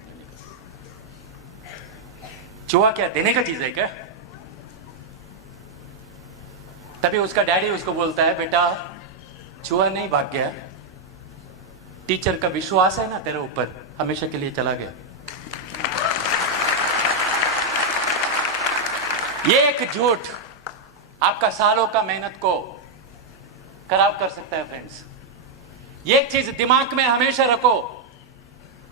चूहा क्या देने का चीज है क्या? तभी उसका डैडी उसको बोलता है बेटा चूहा नहीं भाग गया, टीचर का विश्वास है ना तेरे ऊपर, हमेशा के लिए चला गया। ये एक झूठ आपका सालों का मेहनत को खराब कर सकता है फ्रेंड्स। ये एक चीज दिमाग में हमेशा रखो,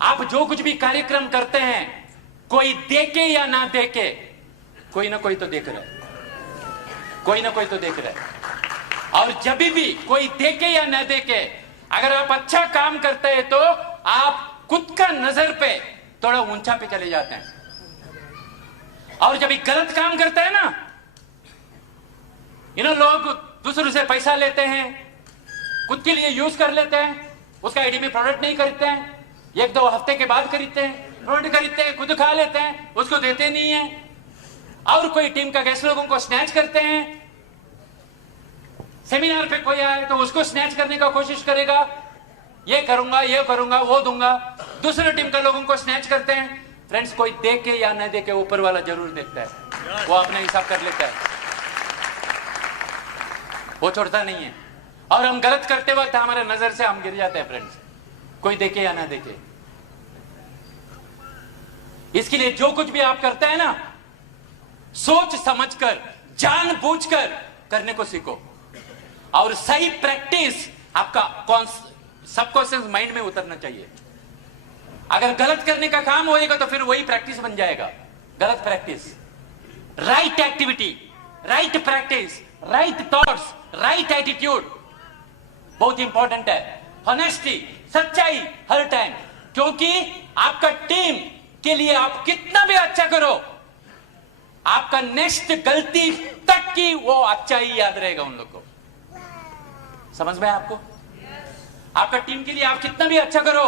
आप जो कुछ भी कार्यक्रम करते हैं, कोई देखे या ना देखे, कोई ना कोई तो देख रहा है, कोई ना कोई तो देख रहा है। और जब भी कोई देखे या ना देखे, अगर आप अच्छा काम करते हैं तो आप खुद का नजर पे थोड़ा ऊंचा पे चले जाते हैं। और जब गलत काम करते हैं ना, लोग दूसरों से पैसा लेते हैं, खुद के लिए यूज कर लेते हैं, उसका आईडी में प्रोडक्ट नहीं खरीदते हैं, एक दो हफ्ते के बाद खरीदते हैं, प्रोडक्ट खरीदते हैं, खुद खा लेते हैं, उसको देते नहीं है। और कोई टीम का गेस्ट लोगों को स्नैच करते हैं। सेमिनार पे कोई आए तो उसको स्नैच करने का कोशिश करेगा, ये करूंगा, वो दूंगा। दूसरे टीम का लोगों को स्नैच करते हैं। फ्रेंड्स, कोई देखे या न देखे, ऊपर वाला जरूर देखता है, वो अपना हिसाब कर लेता है, वो छोड़ता नहीं है। और हम गलत करते वक्त हमारे नजर से हम गिर जाते हैं फ्रेंड्स, कोई देखे या ना देखे। इसके लिए जो कुछ भी आप करते हैं ना, सोच समझकर, जानबूझकर करने को सीखो। और सही प्रैक्टिस आपका सबकॉन्शियस माइंड में उतरना चाहिए। अगर गलत करने का काम होएगा तो फिर वही प्रैक्टिस बन जाएगा। गलत practice, right activity, right practice, right thoughts, right attitude बहुत इंपॉर्टेंट है। ऑनेस्टी, सच्चाई हर टाइम, क्योंकि आपका टीम के लिए आप कितना भी अच्छा करो, आपका नेक्स्ट गलती तक की वो अच्छा ही याद रहेगा उन लोग को। समझ में आपको? आपका टीम के लिए आप कितना भी अच्छा करो,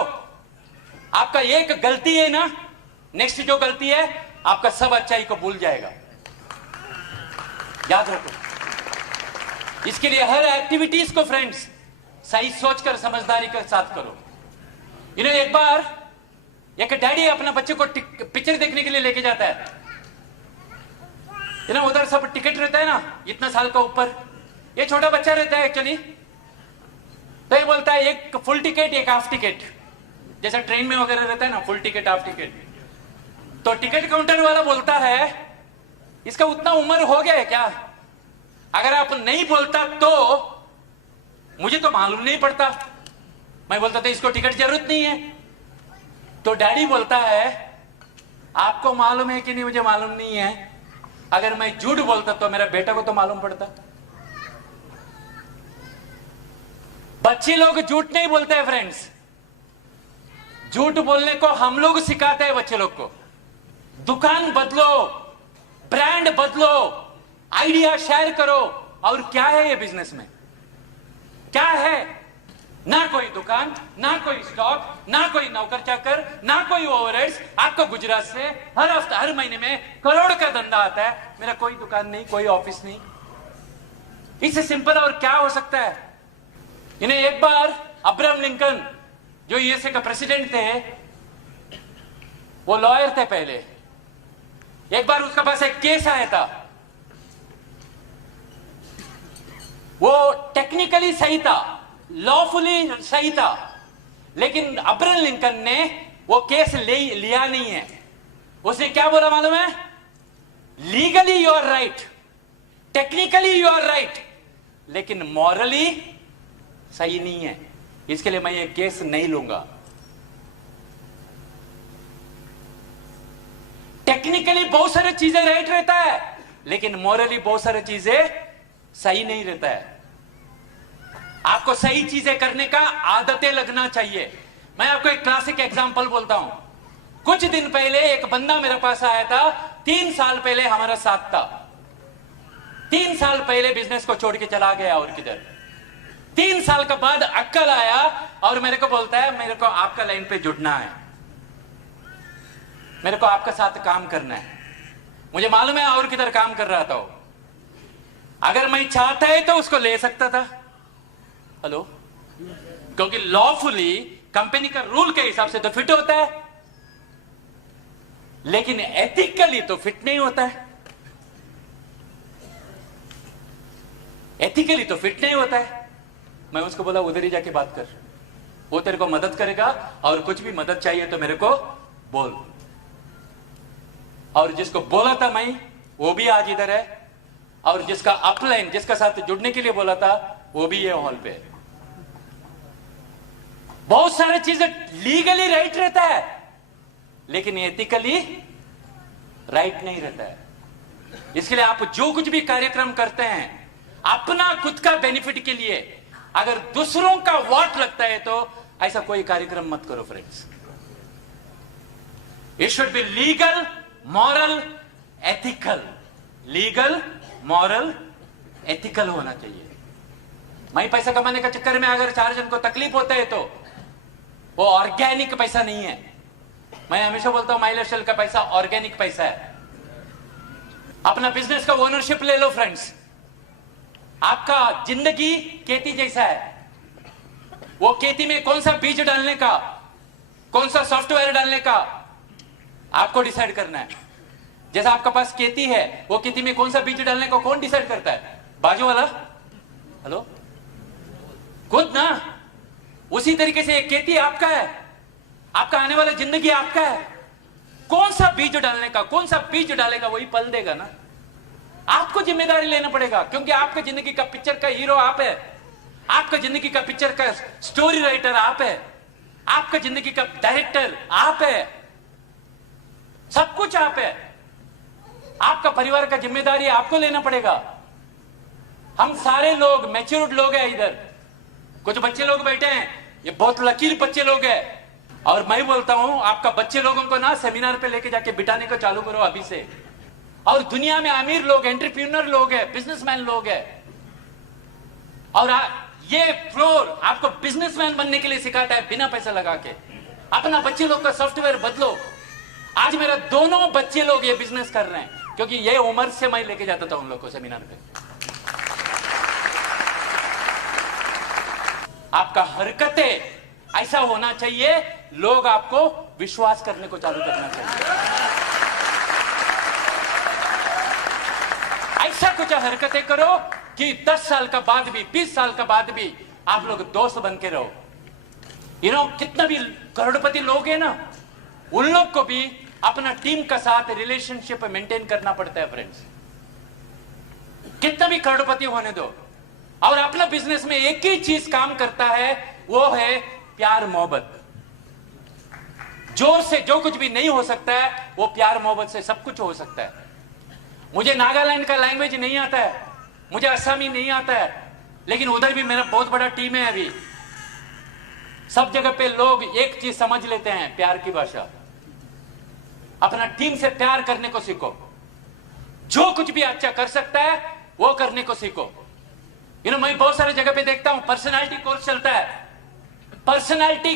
आपका एक गलती है ना, नेक्स्ट जो गलती है आपका सब अच्छाई को भूल जाएगा। याद रखो। इसके लिए हर एक्टिविटीज को फ्रेंड्स सही सोचकर समझदारी के साथ करो। एक बार एक डैडी अपना बच्चे को पिक्चर देखने के लिए लेके जाता है। उधर सब टिकट रहता है ना, इतना साल का ऊपर, ये छोटा बच्चा रहता है एक्चुअली। तो ये बोलता है एक फुल टिकट, एक हाफ टिकट, जैसा ट्रेन में वगैरह रहता है ना, फुल टिकट हाफ टिकट। तो टिकट काउंटर वाला बोलता है इसका उतना उम्र हो गया है क्या? अगर आप नहीं बोलता तो मुझे तो मालूम नहीं पड़ता। मैं बोलता था इसको टिकट जरूरत नहीं है, तो डैडी बोलता है आपको मालूम है कि नहीं मुझे मालूम नहीं है, अगर मैं झूठ बोलता तो मेरा बेटा को तो मालूम पड़ता। बच्चे लोग झूठ नहीं बोलते हैं फ्रेंड्स, झूठ बोलने को हम लोग सिखाते हैं बच्चे लोग को। दुकान बदलो, ब्रांड बदलो, आइडिया शेयर करो। और क्या है ये बिजनेस में, क्या है? ना कोई दुकान, ना कोई स्टॉक, ना कोई नौकर चाकर, ना कोई ओवरहेड्स। आपको गुजरात से हर हफ्ते हर महीने में करोड़ का धंधा आता है, मेरा कोई दुकान नहीं, कोई ऑफिस नहीं। इससे सिंपल और क्या हो सकता है? इन्हें एक बार अब्राहम लिंकन जो यूएसए का प्रेसिडेंट थे, वो लॉयर थे पहले, एक बार उसके पास एक केस आया था, वो टेक्निकली सही था, लॉफुली सही था, लेकिन अब्राहम लिंकन ने वो केस लिया नहीं है। उसने क्या बोला मालूम है? Legally you are right, technically you are right, लेकिन मॉरली सही नहीं है, इसके लिए मैं ये केस नहीं लूंगा। टेक्निकली बहुत सारी चीजें राइट रहता है, लेकिन मॉरली बहुत सारी चीजें सही नहीं रहता है। आपको सही चीजें करने का आदतें लगना चाहिए। मैं आपको एक क्लासिक एग्जांपल बोलता हूं। कुछ दिन पहले एक बंदा मेरे पास आया था, 3 साल पहले हमारा साथ था, 3 साल पहले बिजनेस को छोड़ के चला गया और किधर। 3 साल के बाद अक्कल आया और मेरे को बोलता है मेरे को आपका लाइन पे जुड़ना है, मेरे को आपके साथ काम करना है। मुझे मालूम है और किधर काम कर रहा था वो। अगर मैं चाहता है तो उसको ले सकता था, हेलो, क्योंकि लॉफुली कंपनी का रूल के हिसाब से तो फिट होता है, लेकिन एथिकली तो फिट नहीं होता है। एथिकली तो फिट नहीं होता है। मैं उसको बोला उधर ही जाके बात कर, वो तेरे को मदद करेगा, और कुछ भी मदद चाहिए तो मेरे को बोल। और जिसको बोला था मैं, वो भी आज इधर है, और जिसका अपलाइन, जिसका साथ जुड़ने के लिए बोला था, वो भी ये हॉल पे है। बहुत सारे चीजें लीगली राइट रहता है, लेकिन एथिकली राइट नहीं रहता है। इसके लिए आप जो कुछ भी कार्यक्रम करते हैं अपना खुद का बेनिफिट के लिए, अगर दूसरों का वाट लगता है तो ऐसा कोई कार्यक्रम मत करो friends. It should be legal, moral, ethical. Legal, moral, ethical होना चाहिए। मैं पैसा कमाने का चक्कर में अगर 4 जन को तकलीफ होता है तो वो ऑर्गेनिक पैसा नहीं है। मैं हमेशा बोलता हूं माई लाइफस्टाइल का पैसा ऑर्गेनिक पैसा है। अपना बिजनेस का ओनरशिप ले लो फ्रेंड्स। आपका जिंदगी खेती जैसा है, वो खेती में कौन सा बीज डालने का, कौन सा सॉफ्टवेयर डालने का आपको डिसाइड करना है। जैसा आपका पास खेती है, वो खेती में कौन सा बीज डालने को कौन डिसाइड करता है? बाजू वाला, हेलो, खुद ना। उसी तरीके से एक खेती आपका है, आपका आने वाला जिंदगी आपका है। कौन सा बीज डालने का, कौन सा बीज डालेगा वही पल देगा ना। आपको जिम्मेदारी लेना पड़ेगा, क्योंकि आपका जिंदगी का पिक्चर का हीरो आप है, आपका जिंदगी का पिक्चर का स्टोरी राइटर आप है, आपका जिंदगी का डायरेक्टर आप है, सब कुछ आप है। आपका परिवार का जिम्मेदारी आपको लेना पड़ेगा। हम सारे लोग मैच्योर्ड लोग हैं इधर, कुछ बच्चे लोग बैठे हैं, ये बहुत लकीर बच्चे लोग हैं। और मैं बोलता हूं आपका बच्चे लोगों को ना सेमिनार पे लेके जाके बिठाने को चालू करो अभी से। और दुनिया में अमीर लोग, एंटरप्रेन्योर लोग हैं, बिजनेसमैन लोग हैं, और ये फ्लोर आपको बिजनेसमैन बनने के लिए सिखाता है बिना पैसा लगा के। अपना बच्चे लोग का सॉफ्टवेयर बदलो। आज मेरा दोनों बच्चे लोग ये बिजनेस कर रहे हैं, क्योंकि ये उम्र से मैं लेके जाता था उन लोग को सेमिनार पे। आपका हरकतें ऐसा होना चाहिए, लोग आपको विश्वास करने को चालू करना चाहिए। ऐसा कुछ हरकतें करो कि 10 साल का बाद भी, 20 साल का बाद भी आप लोग दोस्त बन के रहो। कितना भी करोड़पति लोग हैं ना, उन लोग को भी अपना टीम का साथ रिलेशनशिप मेंटेन करना पड़ता है फ्रेंड्स। कितना भी करोड़पति होने दो, और अपना बिजनेस में एक ही चीज काम करता है, वो है प्यार मोहब्बत। जोर से जो कुछ भी नहीं हो सकता है वो प्यार मोहब्बत से सब कुछ हो सकता है। मुझे नागालैंड का लैंग्वेज नहीं आता है, मुझे असमी नहीं आता है, लेकिन उधर भी मेरा बहुत बड़ा टीम है। अभी सब जगह पे लोग एक चीज समझ लेते हैं, प्यार की भाषा। अपना टीम से प्यार करने को सीखो। जो कुछ भी अच्छा कर सकता है वो करने को सीखो। मैं बहुत सारे जगह पे देखता हूं पर्सनालिटी कोर्स चलता है। पर्सनालिटी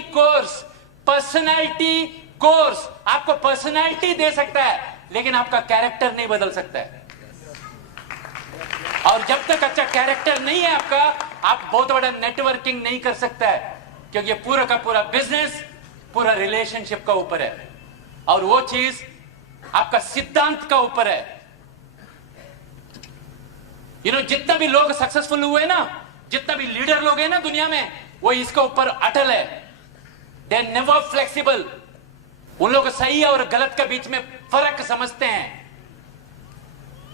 कोर्स आपको पर्सनालिटी दे सकता है, लेकिन आपका कैरेक्टर नहीं बदल सकता है। और जब तक अच्छा कैरेक्टर नहीं है आपका, आप बहुत बड़ा नेटवर्किंग नहीं कर सकता है, क्योंकि ये पूरा का पूरा बिजनेस पूरा रिलेशनशिप का ऊपर है, और वो चीज आपका सिद्धांत का ऊपर है। जितना भी लोग सक्सेसफुल हुए ना, जितना भी लीडर लोग हैं ना दुनिया में, वो इसके ऊपर अटल है। They are never flexible. उन लोग सही और गलत के बीच में फर्क समझते हैं।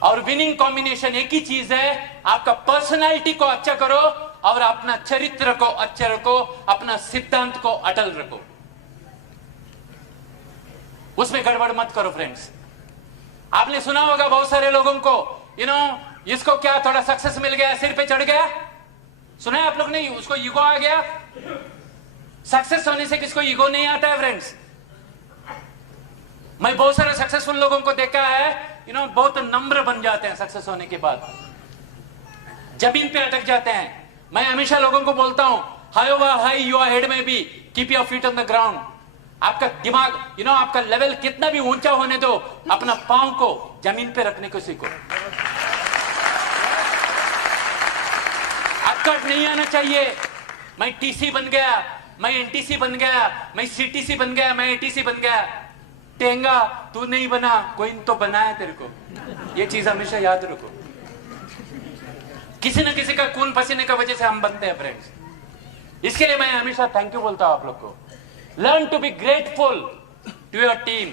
और विनिंग कॉम्बिनेशन एक ही चीज है, आपका पर्सनालिटी को अच्छा करो और अपना चरित्र को अच्छा रखो, अपना सिद्धांत को अटल रखो, उसमें गड़बड़ मत करो। फ्रेंड्स, आपने सुना होगा बहुत सारे लोगों को, इसको क्या थोड़ा सक्सेस मिल गया, सिर पे चढ़ गया। सुना है आप लोग ने? उसको ईगो आ गया। सक्सेस होने से किसको ईगो नहीं आता है फ्रेंड्स? मैं बहुत सारे सक्सेसफुल लोगों को देखा है, बहुत नम्र बन जाते हैं सक्सेस होने के बाद, जमीन पे अटक जाते हैं। मैं हमेशा लोगों को बोलता हूं, high your head may be, keep your feet on the ground. आपका दिमाग आपका लेवल कितना भी ऊंचा होने दो, अपना पांव को जमीन पे रखने को सीखो। अटकट नहीं आना चाहिए। मैं टीसी बन गया, मैं एनटीसी बन गया, मैं सीटीसी बन गया, मैं एटीसी बन गया। टेंगा तू नहीं बना, कोई तो बनाया तेरे को। ये चीज हमेशा याद रखो। किसी न किसी का खून पसीने का वजह से हम बनते हैं फ्रेंड्स। इसके लिए मैं हमेशा थैंक यू बोलता हूं आप लोग को। Learn to be grateful to your team,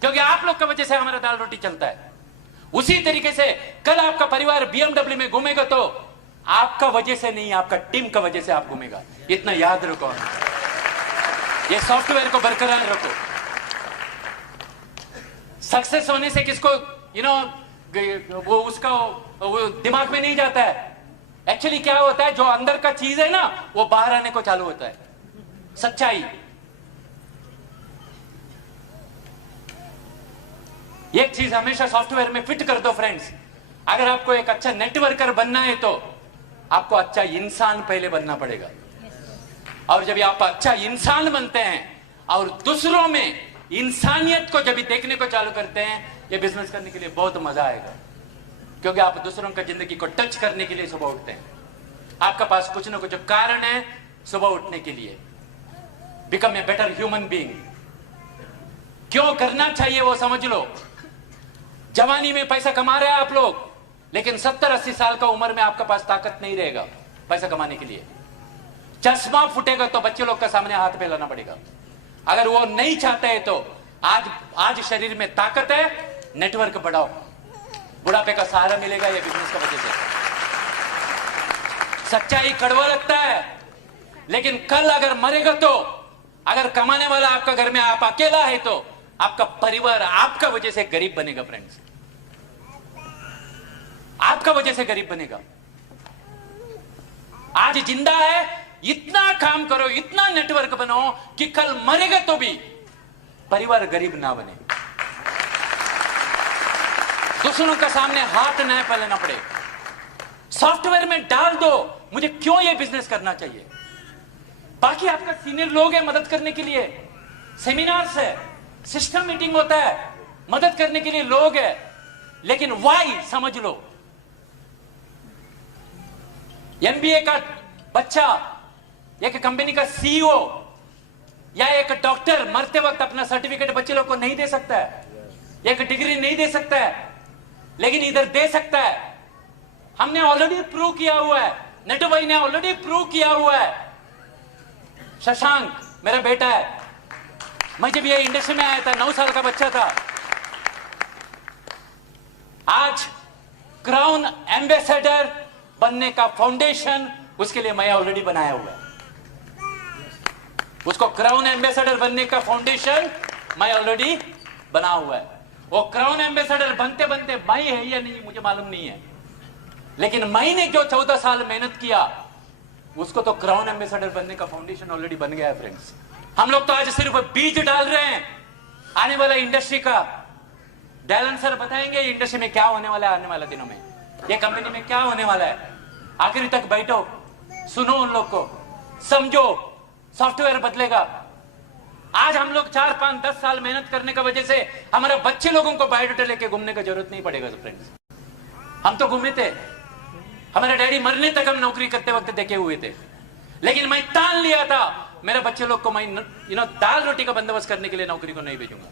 क्योंकि आप लोग की वजह से हमारा दाल रोटी चलता है। उसी तरीके से कल आपका परिवार बीएमडब्ल्यू में घूमेगा तो आपका वजह से नहीं, आपका टीम का वजह से आप घूमेगा। इतना याद रखो। ये सॉफ्टवेयर को बरकरार रखो। सक्सेस होने से किसको वो उसका वो दिमाग में नहीं जाता है। एक्चुअली क्या होता है, जो अंदर का चीज है ना, वो बाहर आने को चालू होता है। सच्चाई। एक चीज हमेशा सॉफ्टवेयर में फिट कर दो फ्रेंड्स, अगर आपको एक अच्छा नेटवर्कर बनना है तो आपको अच्छा इंसान पहले बनना पड़ेगा। और जब आप अच्छा इंसान बनते हैं और दूसरों में इंसानियत को जब देखने को चालू करते हैं, ये बिजनेस करने के लिए बहुत मजा आएगा, क्योंकि आप दूसरों का जिंदगी को टच करने के लिए सुबह उठते हैं। आपका पास कुछ ना कुछ कारण है सुबह उठने के लिए। Become a better human being. क्यों करना चाहिए वो समझ लो। जवानी में पैसा कमा रहे हैं आप लोग, लेकिन 70-80 साल का उम्र में आपके पास ताकत नहीं रहेगा पैसा कमाने के लिए। चश्मा फूटेगा तो बच्चे लोग का सामने हाथ फैलाना पड़ेगा। अगर वो नहीं चाहते हैं तो आज शरीर में ताकत है, नेटवर्क बढ़ाओ, बुढ़ापे का सहारा मिलेगा ये बिजनेस का वजह से। सच्चाई कड़वा लगता है, लेकिन कल अगर मरेगा तो, अगर कमाने वाला आपका घर में आप अकेला है तो आपका परिवार आपका वजह से गरीब बनेगा फ्रेंड्स। आपका वजह से गरीब बनेगा। आज जिंदा है, इतना काम करो, इतना नेटवर्क बनाओ कि कल मरेगा तो भी परिवार गरीब ना बने, दूसरों का सामने हाथ न फैलाना पड़े। सॉफ्टवेयर में डाल दो मुझे क्यों ये बिजनेस करना चाहिए। बाकी आपका सीनियर लोग है मदद करने के लिए, सेमिनार्स है, सिस्टम मीटिंग होता है, मदद करने के लिए लोग है, लेकिन वाई समझ लो। एमबीए का बच्चा एक कंपनी का सीईओ या एक डॉक्टर मरते वक्त अपना सर्टिफिकेट बच्चे लोग को नहीं दे सकता है, एक डिग्री नहीं दे सकता है, लेकिन इधर दे सकता है। हमने ऑलरेडी प्रूव किया हुआ है, नेटू भाई ने ऑलरेडी प्रूव किया हुआ है। शशांक मेरा बेटा है, मैं जब ये इंडस्ट्री में आया था 9 साल का बच्चा था, आज क्राउन एम्बेसडर बनने का फाउंडेशन उसके लिए मैं ऑलरेडी बनाया हुआ है। उसको क्राउन एम्बेसडर बनने का फाउंडेशन मैं ऑलरेडी बना हुआ है। वो क्राउन एम्बेसडर बनते बनते मई है या नहीं मुझे मालूम नहीं है, लेकिन मई ने जो 14 साल मेहनत किया उसको तो क्राउन एम्बेसडर बनने का फाउंडेशन ऑलरेडी बन गया है फ्रेंड्स। हम लोग तो आज सिर्फ बीज डाल रहे हैं आने वाला इंडस्ट्री का। डैलन सर बताएंगे इंडस्ट्री में क्या होने वाला है आने वाले दिनों में, ये कंपनी में क्या होने वाला है। आखिरी तक बैठो, सुनो उन लोग को, समझो, सॉफ्टवेयर बदलेगा। आज हम लोग 4, 5, 10 साल मेहनत करने का वजह से हमारे बच्चे लोगों को बायोडाटा लेके घूमने का जरूरत नहीं पड़ेगा फ्रेंड्स। हम तो घूमे थे, हमारे डैडी मरने तक हम नौकरी करते वक्त देखे हुए थे, लेकिन मैं ठान लिया था मेरे बच्चे लोग को मैं दाल रोटी का बंदोबस्त करने के लिए नौकरी को नहीं भेजूंगा।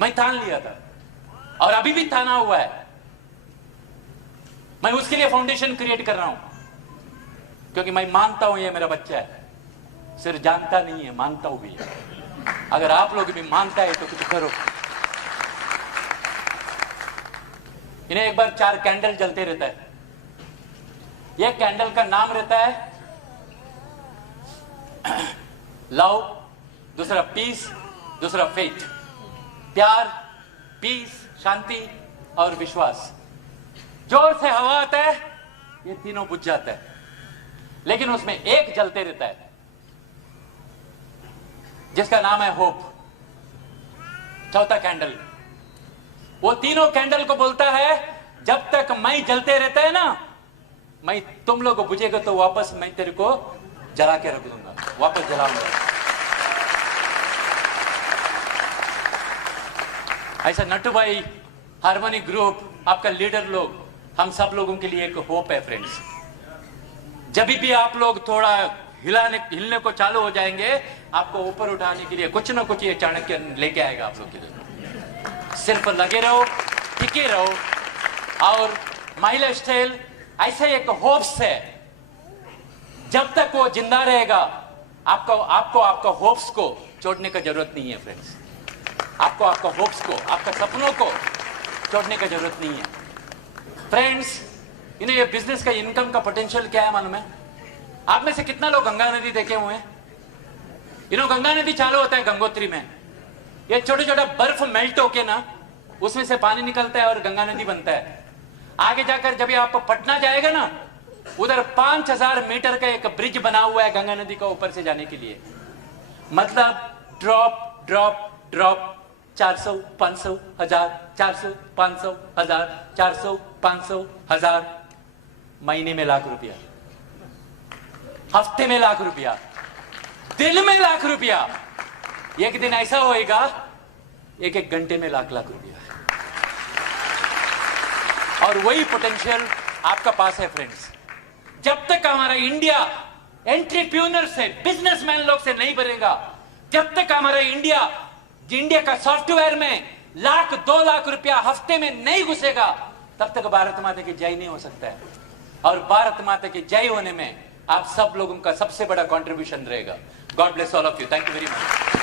मैं ठान लिया था और अभी भी ठाना हुआ है। मैं उसके लिए फाउंडेशन क्रिएट कर रहा हूं, क्योंकि मैं मानता हूं ये मेरा बच्चा है, सिर्फ जानता नहीं है, मानता हूं भी है। अगर आप लोग भी मानता है तो कुछ करो। इन्हें एक बार 4 कैंडल जलते रहता है। यह कैंडल का नाम रहता है लव, दूसरा पीस, दूसरा फेथ। प्यार, पीस, शांति और विश्वास। जोर से हवा आता है, ये तीनों बुझ जाता है, लेकिन उसमें एक जलते रहता है जिसका नाम है होप, चौथा कैंडल। वो तीनों कैंडल को बोलता है जब तक मैं जलते रहता है ना, मैं तुम लोग को बुझेगा तो वापस मैं तेरे को जला के रख दूंगा, वापस जलाऊंगा। ऐसा नट्टू भाई, हार्मोनी ग्रुप, आपका लीडर लोग, हम सब लोगों के लिए एक होप है फ्रेंड्स। जब भी आप लोग थोड़ा हिलने को चालू हो जाएंगे, आपको ऊपर उठाने के लिए कुछ ना कुछ ये चाणक्य लेके आएगा आप लोग के लिए। सिर्फ लगे रहो, टिके रहो। और माई लाइफ स्टाइल ऐसा एक होप्स है, जब तक वो जिंदा रहेगा आपको होप्स को छोड़ने का जरूरत नहीं है फ्रेंड्स। आपको होप्स को, आपका सपनों को छोड़ने का जरूरत नहीं है फ्रेंड्स। ये बिजनेस का इनकम का पोटेंशियल क्या है मालूम है? आप में से कितना लोग गंगा नदी देखे हुए हैं? गंगा नदी चालू होता है गंगोत्री में, ये छोटे छोटा बर्फ मेल्ट होके ना उसमें से पानी निकलता है और गंगा नदी बनता है। आगे जाकर जब आप पटना जाएगा ना, उधर 5000 मीटर का एक ब्रिज बना हुआ है गंगा नदी का ऊपर से जाने के लिए। मतलब ड्रॉप ड्रॉप ड्रॉप, 400, 500, 1000, 400, 500, 1000, 400, 500, 1000, महीने में लाख रुपया, हफ्ते में लाख रुपया, दिन में लाख रुपया। एक दिन ऐसा होएगा, एक घंटे में लाख लाख रुपया। और वही पोटेंशियल आपका पास है फ्रेंड्स। जब तक हमारा इंडिया एंटरप्रेन्योर से, बिजनेसमैन लोग से नहीं बनेगा, जब तक हमारा इंडिया का सॉफ्टवेयर में लाख 2 लाख रुपया हफ्ते में नहीं घुसेगा, तब तक भारत माता की जय नहीं हो सकता है। और भारत माता की जय होने में आप सब लोगों का सबसे बड़ा कंट्रीब्यूशन रहेगा। God bless all of you. Thank you very much.